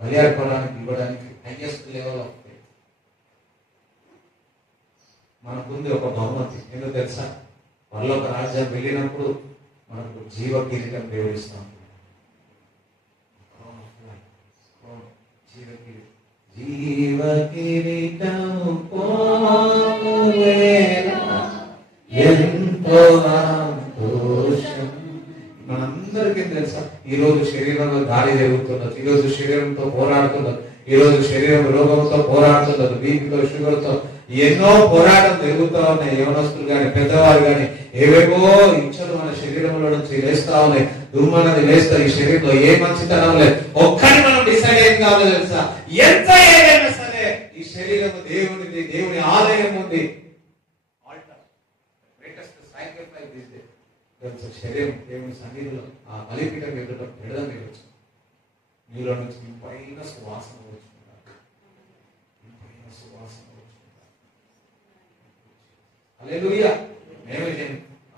బలి అర్పడానికి ఇవ్వడానికి హైయెస్ట్ లెవెల్ ఆఫ్ ఫెయిత్. మనకుంది ఒక బహుమతి. ఎందుకు తెలుసా? పరలోక రాజ్యం వెళ్ళినప్పుడు మనకు జీవ కిరీటం దేవుడు ఇస్తాం. జీవ కిరీటము ఎంతో సంతోషం. మనందరికీ తెలుసా? ఈ రోజు శరీరంలో గాలి జరుగుతున్నది, ఈ రోజు శరీరంతో పోరాడుతున్నది, ఈ రోజు శరీరం రోగంతో పోరాడుతున్నది, బీపీతో, షుగర్తో ఎన్నో పోరాటం జరుగుతూ ఉన్నాయి. యవనస్తులు కానీ పెద్దవారు కానీ ఏవేవో ఇచ్చలు మన శరీరంలో నుంచి లేస్తా ఉన్నాయి. దుర్మన్నది లేస్తా. ఈ శరీరంలో ఏ మంచితనం లేదు. ఒక్కటి మనం డిసైడ్ ఏం కావాలో తెలుసా? ఎంత ఏదైనా సరే ఈ శరీరం దేవునిది, దేవుని ఆలయం ఉంది. శరీరం దేవుని సన్నిధిలో ఆ బలిపీఠం ఎదుట పెడదాం వేయవచ్చు. నీలో నుంచి ఇంపైన సువాసన వచ్చుకుంటారు. ఇంపైన సువాసన వచ్చుకుంటారు. హల్లెలూయా. మేము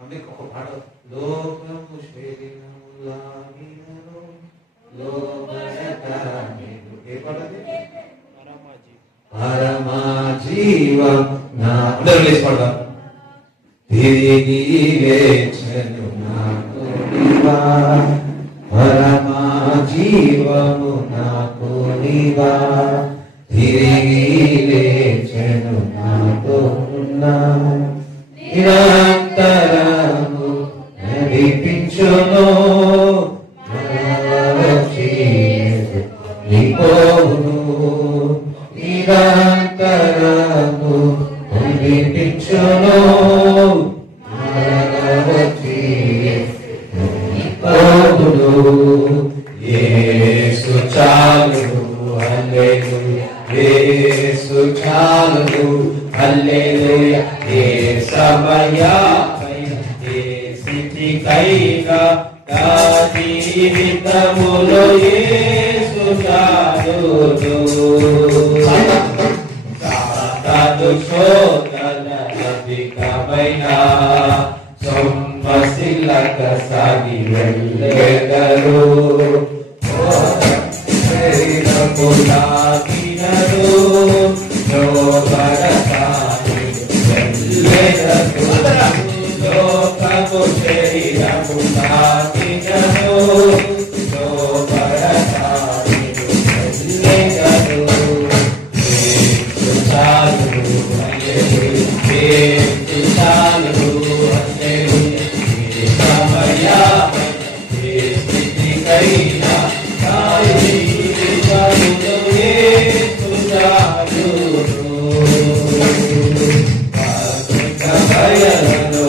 అందుకు ఒక పాట, లోకము శరీరము లాగినను లోబడతానేను. ఏ పాటది? పరమా జీవం నా. అందరూ లేచి పాడదాం. తిరిగి లేచెను నాకు నీవా, పరమా జీవము నాకు నీవా, తిరిగి లేచెను నాతో ఉన్నావు, నిరంతరము నడిపించును, నీపోను, నిరంతరము నడిపించును, యేసు చాలు, హల్లెలూయా, యేసు చాలు, హల్లెలూయా. ఏ సమయమైన ఏ స్థితికైనా నా జీవితములో యేసు చాలును. సాతాను శోధన అధికమైన సొమ్మసిల్లక సాగి వెళ్ళెదరు, శరీరము తాకినరు, లోపడతాని వెళ్ళెదరు, లోకము శరీరము తాకినరు, లోపడతాని వెళ్ళెదరు. యేసు చాలు, హల్లెలూయా, యేసు చాలు, హల్లెలూయా. ఏ సమయమైన ఏ స్థితికైనా నా జీవితములో యేసు చాలును. కార్మిక బయలులో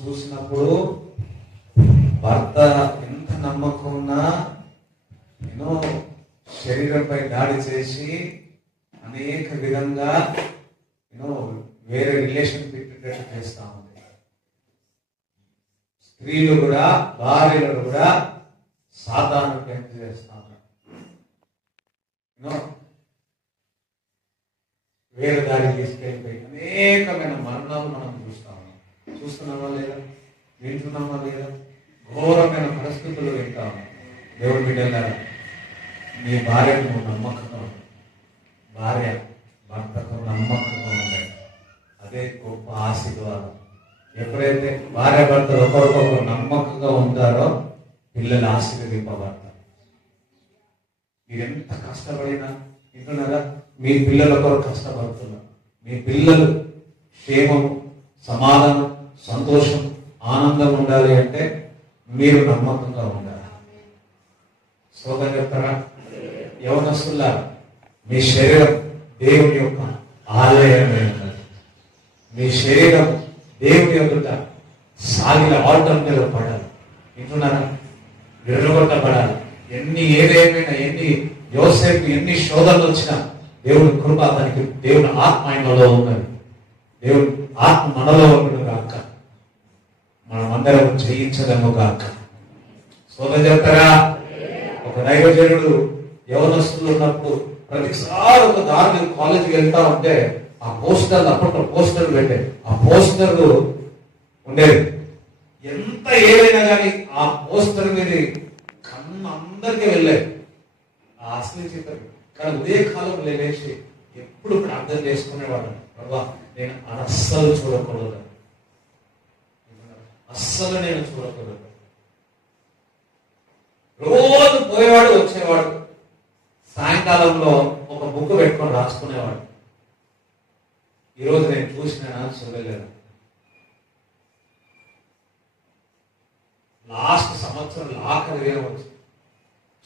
చూసినప్పుడు భర్త ఎంత నమ్మకం ఉన్నా ఎన్నో శరీరంపై దాడి చేసి అనేక విధంగా ఎన్నో వేరే రిలేషన్ పెట్టేటట్టు చేస్తా ఉంది. స్త్రీలు కూడా భార్యలు కూడా సాతాను టెంప్ట్ చేస్తా ఉన్నారు. వేరే దాడి తీసుకెళ్ళిపోయి అనేకమైన మరణాలు మనం చూస్తున్నామా లేదా, వింటున్నామా లేదా? ఘోరమైన పరిస్థితులు వింటాము. దేవుడి బిడ్డలారా, నీ భార్యకు నువ్వు నమ్మకంగా ఉంది, భార్య భర్తకు నమ్మకంగా ఉండాలి. అదే గొప్ప ఆశీర్వాదం. ఎప్పుడైతే భార్య భర్తలు ఒకరికొకరు నమ్మకంగా ఉంటారో పిల్లలు ఆశీర్వదింపబడతారు. మీరు ఎంత కష్టపడినా వింటున్నారా? మీ పిల్లల కొరకు కష్టపడుతున్నారు. మీ పిల్లలు క్షేమము, సమాధానం, సంతోషం, ఆనందం ఉండాలి అంటే మీరు నమ్మకంగా ఉండాలి. స్తోత్రం చెప్తారా? యవనస్తుల్లా, మీ శరీరం దేవుని యొక్క ఆలయమే ఉన్నది. మీ శరీరం దేవుని యొక్క సాగిల ఆల్టర్ మీద పడాలి. వింటున్నారా? విరగొట్టబడాలి. ఏదేమైనా ఎన్ని యోసేపు ఎన్ని శోధనలు వచ్చినా దేవుని కృప అతనికి, దేవుని ఆత్మ ఆయనలో ఉన్నది. దేవుని ఆత్మ మనలో ఉండడు కాక, మనమందరం జయించదము కాక. స్తోత్రం చెప్తారా? ఒక దైవజనుడు యవనస్తులు ఉన్నప్పుడు ప్రతిసారి ఒక దారి కాలేజీకి వెళ్తా ఉంటే ఆ పోస్టర్లు, అప్పట్లో పోస్టర్లు పెట్టే, ఆ పోస్టర్లు ఉండేది. ఎంత ఏదైనా కానీ ఆ పోస్టర్ మీద కన్ను అందరికీ వెళ్ళేది, ఆ అసలు చిత్రం. కానీ ఉదయ కాలం లేచి ఎప్పుడు ప్రార్థన చేసుకునేవాడు, ప్రభా నేను అస్సలు చూడకూడదు, అస్సలు నేను చూడకూడదు. రోజు పోయేవాడు, వచ్చేవాడు. సాయంకాలంలో ఒక బుక్ పెట్టుకొని రాసుకునేవాడు. ఈరోజు నేను చూసినా చూడలేదు. లాస్ట్ సంవత్సరం ఆఖరి వేరే వచ్చి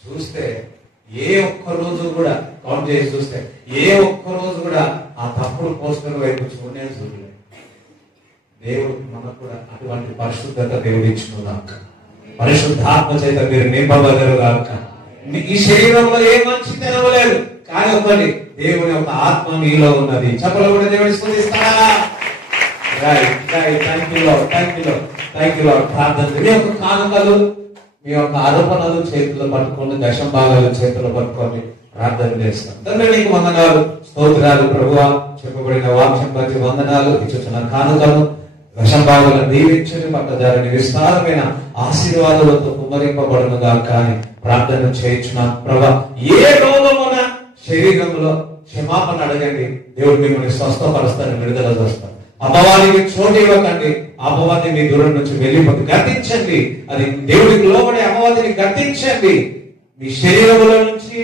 చూస్తే ఏ ఒక్క రోజు కూడా కౌంట్ చేసి చూస్తే ఏ ఒక్క రోజు కూడా ఆ తప్పుడు పోస్టర్ వైపు చూడలేదు. దేవుడు మనకు కూడా అటువంటి పరిశుద్ధత దేవుడు ఇచ్చిన దాక, పరిశుద్ధాత్మ చేత మీరు నింపబడరు కాక. ఈ శరీరంలో ఏ మంచి తెరవలేదు, కానీ ఒకటి దేవుని యొక్క ఆత్మ మీలో ఉన్నది. చెప్పలు కూడా దేవుడి స్తుతిస్తారా? ప్రార్థన. మీ యొక్క కానుకలు, మీ యొక్క అర్పణలు చేతుల్లో పట్టుకొని, దశం భాగాలు చేతుల్లో పట్టుకొని ప్రార్థన చేస్తాం. తండ్రి నీకు వందనాలు, స్తోత్రాలు ప్రభువా. చెప్పబడిన వాక్యం బట్టి వందనాలు. ఇచ్చిన కానుకలు, దశం భాగాలను దీవించని పట్టదారిని విస్తారమైన ఆశీర్వాదాలతో కుమ్మరింపబడును గాక అని ప్రార్థన చేయించున్నాను ప్రభా. ఏ రోగమున శరీరంలో క్షమాపణ అడగండి, దేవుడు మిమ్మల్ని స్వస్థపరుస్తాను, విడుదల చేస్తాను. అపవాదికి చోటు ఇవ్వకండి, అపవాది మీ దూరం నుంచి వెళ్ళిపోతే గర్తించండి. అది దేవుడికి లోబడి అపవాదిని గర్తించండి. మీ శరీరంలో నుంచి,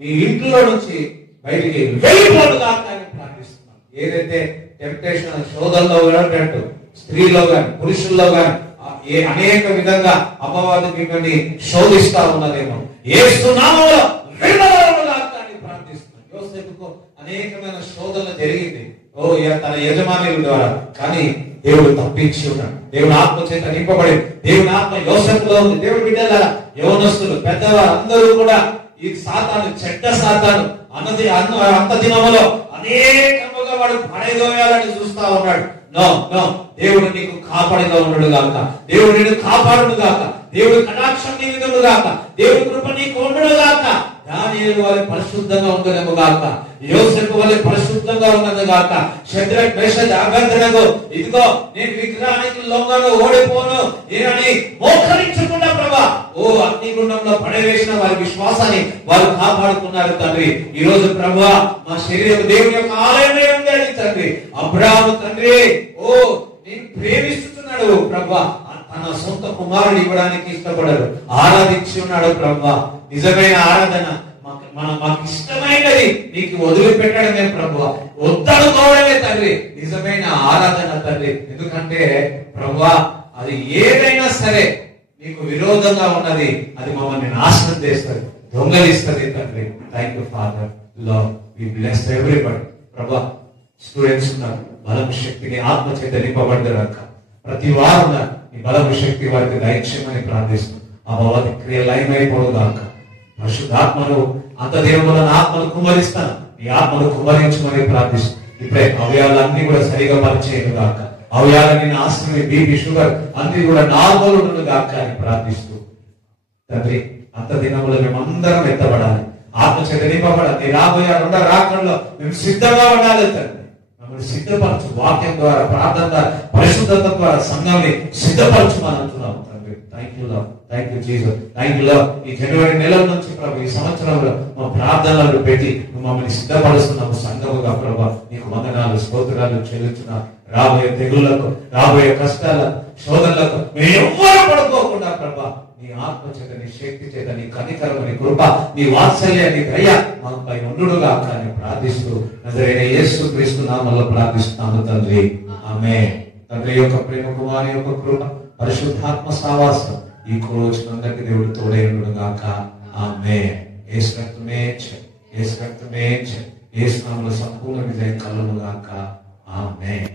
మీ ఇంట్లో నుంచి బయటికి వెళ్ళిపోతుందా అని ప్రార్థిస్తున్నాను. ఏదైతే టెంప్టేషన్, శోధనలో కానీ, స్త్రీలో కానీ, పురుషుల్లో కానీ అనేక విధంగా అపవాది మిమ్మల్ని శోధిస్తా ఉన్నదేమో, యేసు నామములో విడుదల అని ప్రార్థిస్తున్నాను. యోసేపుకు అనేకమైన శోధన జరిగింది తన యజమానుల ద్వారా. కానీ దేవుడు తప్పించి ఉన్నాడు. దేవుని ఆత్మ చేత నింపబడి దేవుని ఆత్మ యోసేపులో ఉంది. దేవుడి బిడ్డల యవనస్తులు పెద్దవారు అందరూ కూడా ఈ సాతాను, చెడ్డ సాతాను అంత దినములో అనేకముగా వాడు పడేదోయాలని చూస్తా ఉన్నాడు. నో నో, దేవుడు నీకు కాపాడుగా ఉన్నాడు గాక, దేవుడు నిన్ను కాపాడును గాక, దేవుడి కటాక్షం నీ మీద గాక, దేవుడి కృప నీకు ఉండడు గాక. దానియేలు వలె పరిశుద్ధంగా ఉండదు గాక, యోసేపు వలె పరిశుద్ధంగా ఉన్నది గాక. షద్రక్ మేషక్ అబేద్నెగో ఇదిగో నేను విగ్రహానికి లొంగను, ఓడిపోను ఏనని మోకరించకుండా ప్రభా అగ్నిగుండంలో పడవేసిన వారి విశ్వాసాన్ని వారు కాపాడుకున్నారు తండ్రి. ఈ రోజు ప్రభువా మా శరీరం దేవుని యొక్క ఆలయమే ఉంది తండ్రి. అబ్రాహాము తండ్రి నేను ప్రేమిస్తున్నాడు ప్రభా, తన సొంత కుమారుడు ఇవ్వడానికి ఇష్టపడరు, ఆరాధించి ఉన్నాడు ప్రభా. నిజమైన ఆరాధన మాకు ఇష్టమైనది నీకు వదిలిపెట్టడమే ప్రభువా, వద్దనుకోవడమే తండ్రి నిజమైన ఆరాధన తండ్రి. ఎందుకంటే ప్రభువా అది ఏదైనా సరే నీకు విరోధంగా ఉన్నది, అది మమ్మల్ని నాశనం చేస్తుంది, దొంగలిస్తుంది తండ్రి. Thank you father. Lord we bless everybody. ప్రభా స్టూడెంట్స్ ఉన్నారు, బలం శక్తిని ఆత్మ చేత నింపబడ్డారు. ప్రతి వారం నీ బలం శక్తి వారికి దయచేయమని ప్రార్థిస్తున్నాం. ఆ భగవతి క్రియ లైన్ అయిపోదాక పరిశుద్ధాత్మను అంత దేవుల ఆత్మను కుమ్మరిస్తాను, నీ ఆత్మను కుమ్మరించమని ప్రార్థిస్తున్నాం. ఇప్పుడే అవయాలన్నీ కూడా సరిగా పరిచయం కాక, అవయాలని ఆశ్రమి బీపీ షుగర్ అన్ని కూడా నార్మల్ ఉండదు కాక అని ప్రార్థిస్తూ తండ్రి అంత దినములో మేమందరం ఎత్తబడాలి, ఆత్మ చేత నింపబడాలి. రాబోయే రెండో రాకడలో మేము సిద్ధంగా ఉండాలి తండ్రి. మమ్మల్ని సిద్ధపరచు, వాక్యం ద్వారా, ప్రార్థన ద్వారా, పరిశుద్ధత ద్వారా సంఘాన్ని సిద్ధపరచుమని అంటున్నాం తండ్రి. Thank you lord, thank you Jesus, thank you lord. ఈ జనవరి నెల నుంచి ప్రభు ఈ సంవత్సరంలో మా ప్రార్థనలు పెట్టి మమ్మల్ని సిద్ధపరుస్తున్నాము సంఘముగా ప్రభు. నీకు వందనాలు స్తోత్రాలు చెల్లించున్నా. రాబోయే తెగుళ్లకు, రాబోయే కష్టాలకు, శోధనలకు మేము ఎవ్వరూ పడుకోకుండా ప్రభా నీ ఆత్మ చేత, నీ శక్తి చేత, నీ కనికరము, నీ కృప, నీ వాత్సల్య, నీ దయ మాపై ఉండుగా అని ప్రార్థిస్తూ నజరేయుడైన యేసు క్రీస్తు నామములో ప్రార్థిస్తున్నాము తండ్రి. ఆమేన్. తండ్రి యొక్క ప్రేమ, కుమారుని యొక్క కృప, పరిశుద్ధాత్మ సహవాసం ఈ కోచినందరికి దేవుడు తోడై ఉండుగాక. ఆమేన్. యేసు రక్తమే యేసు నామములో సంపూర్ణ విజయం కలుగుగాక. ఆమేన్.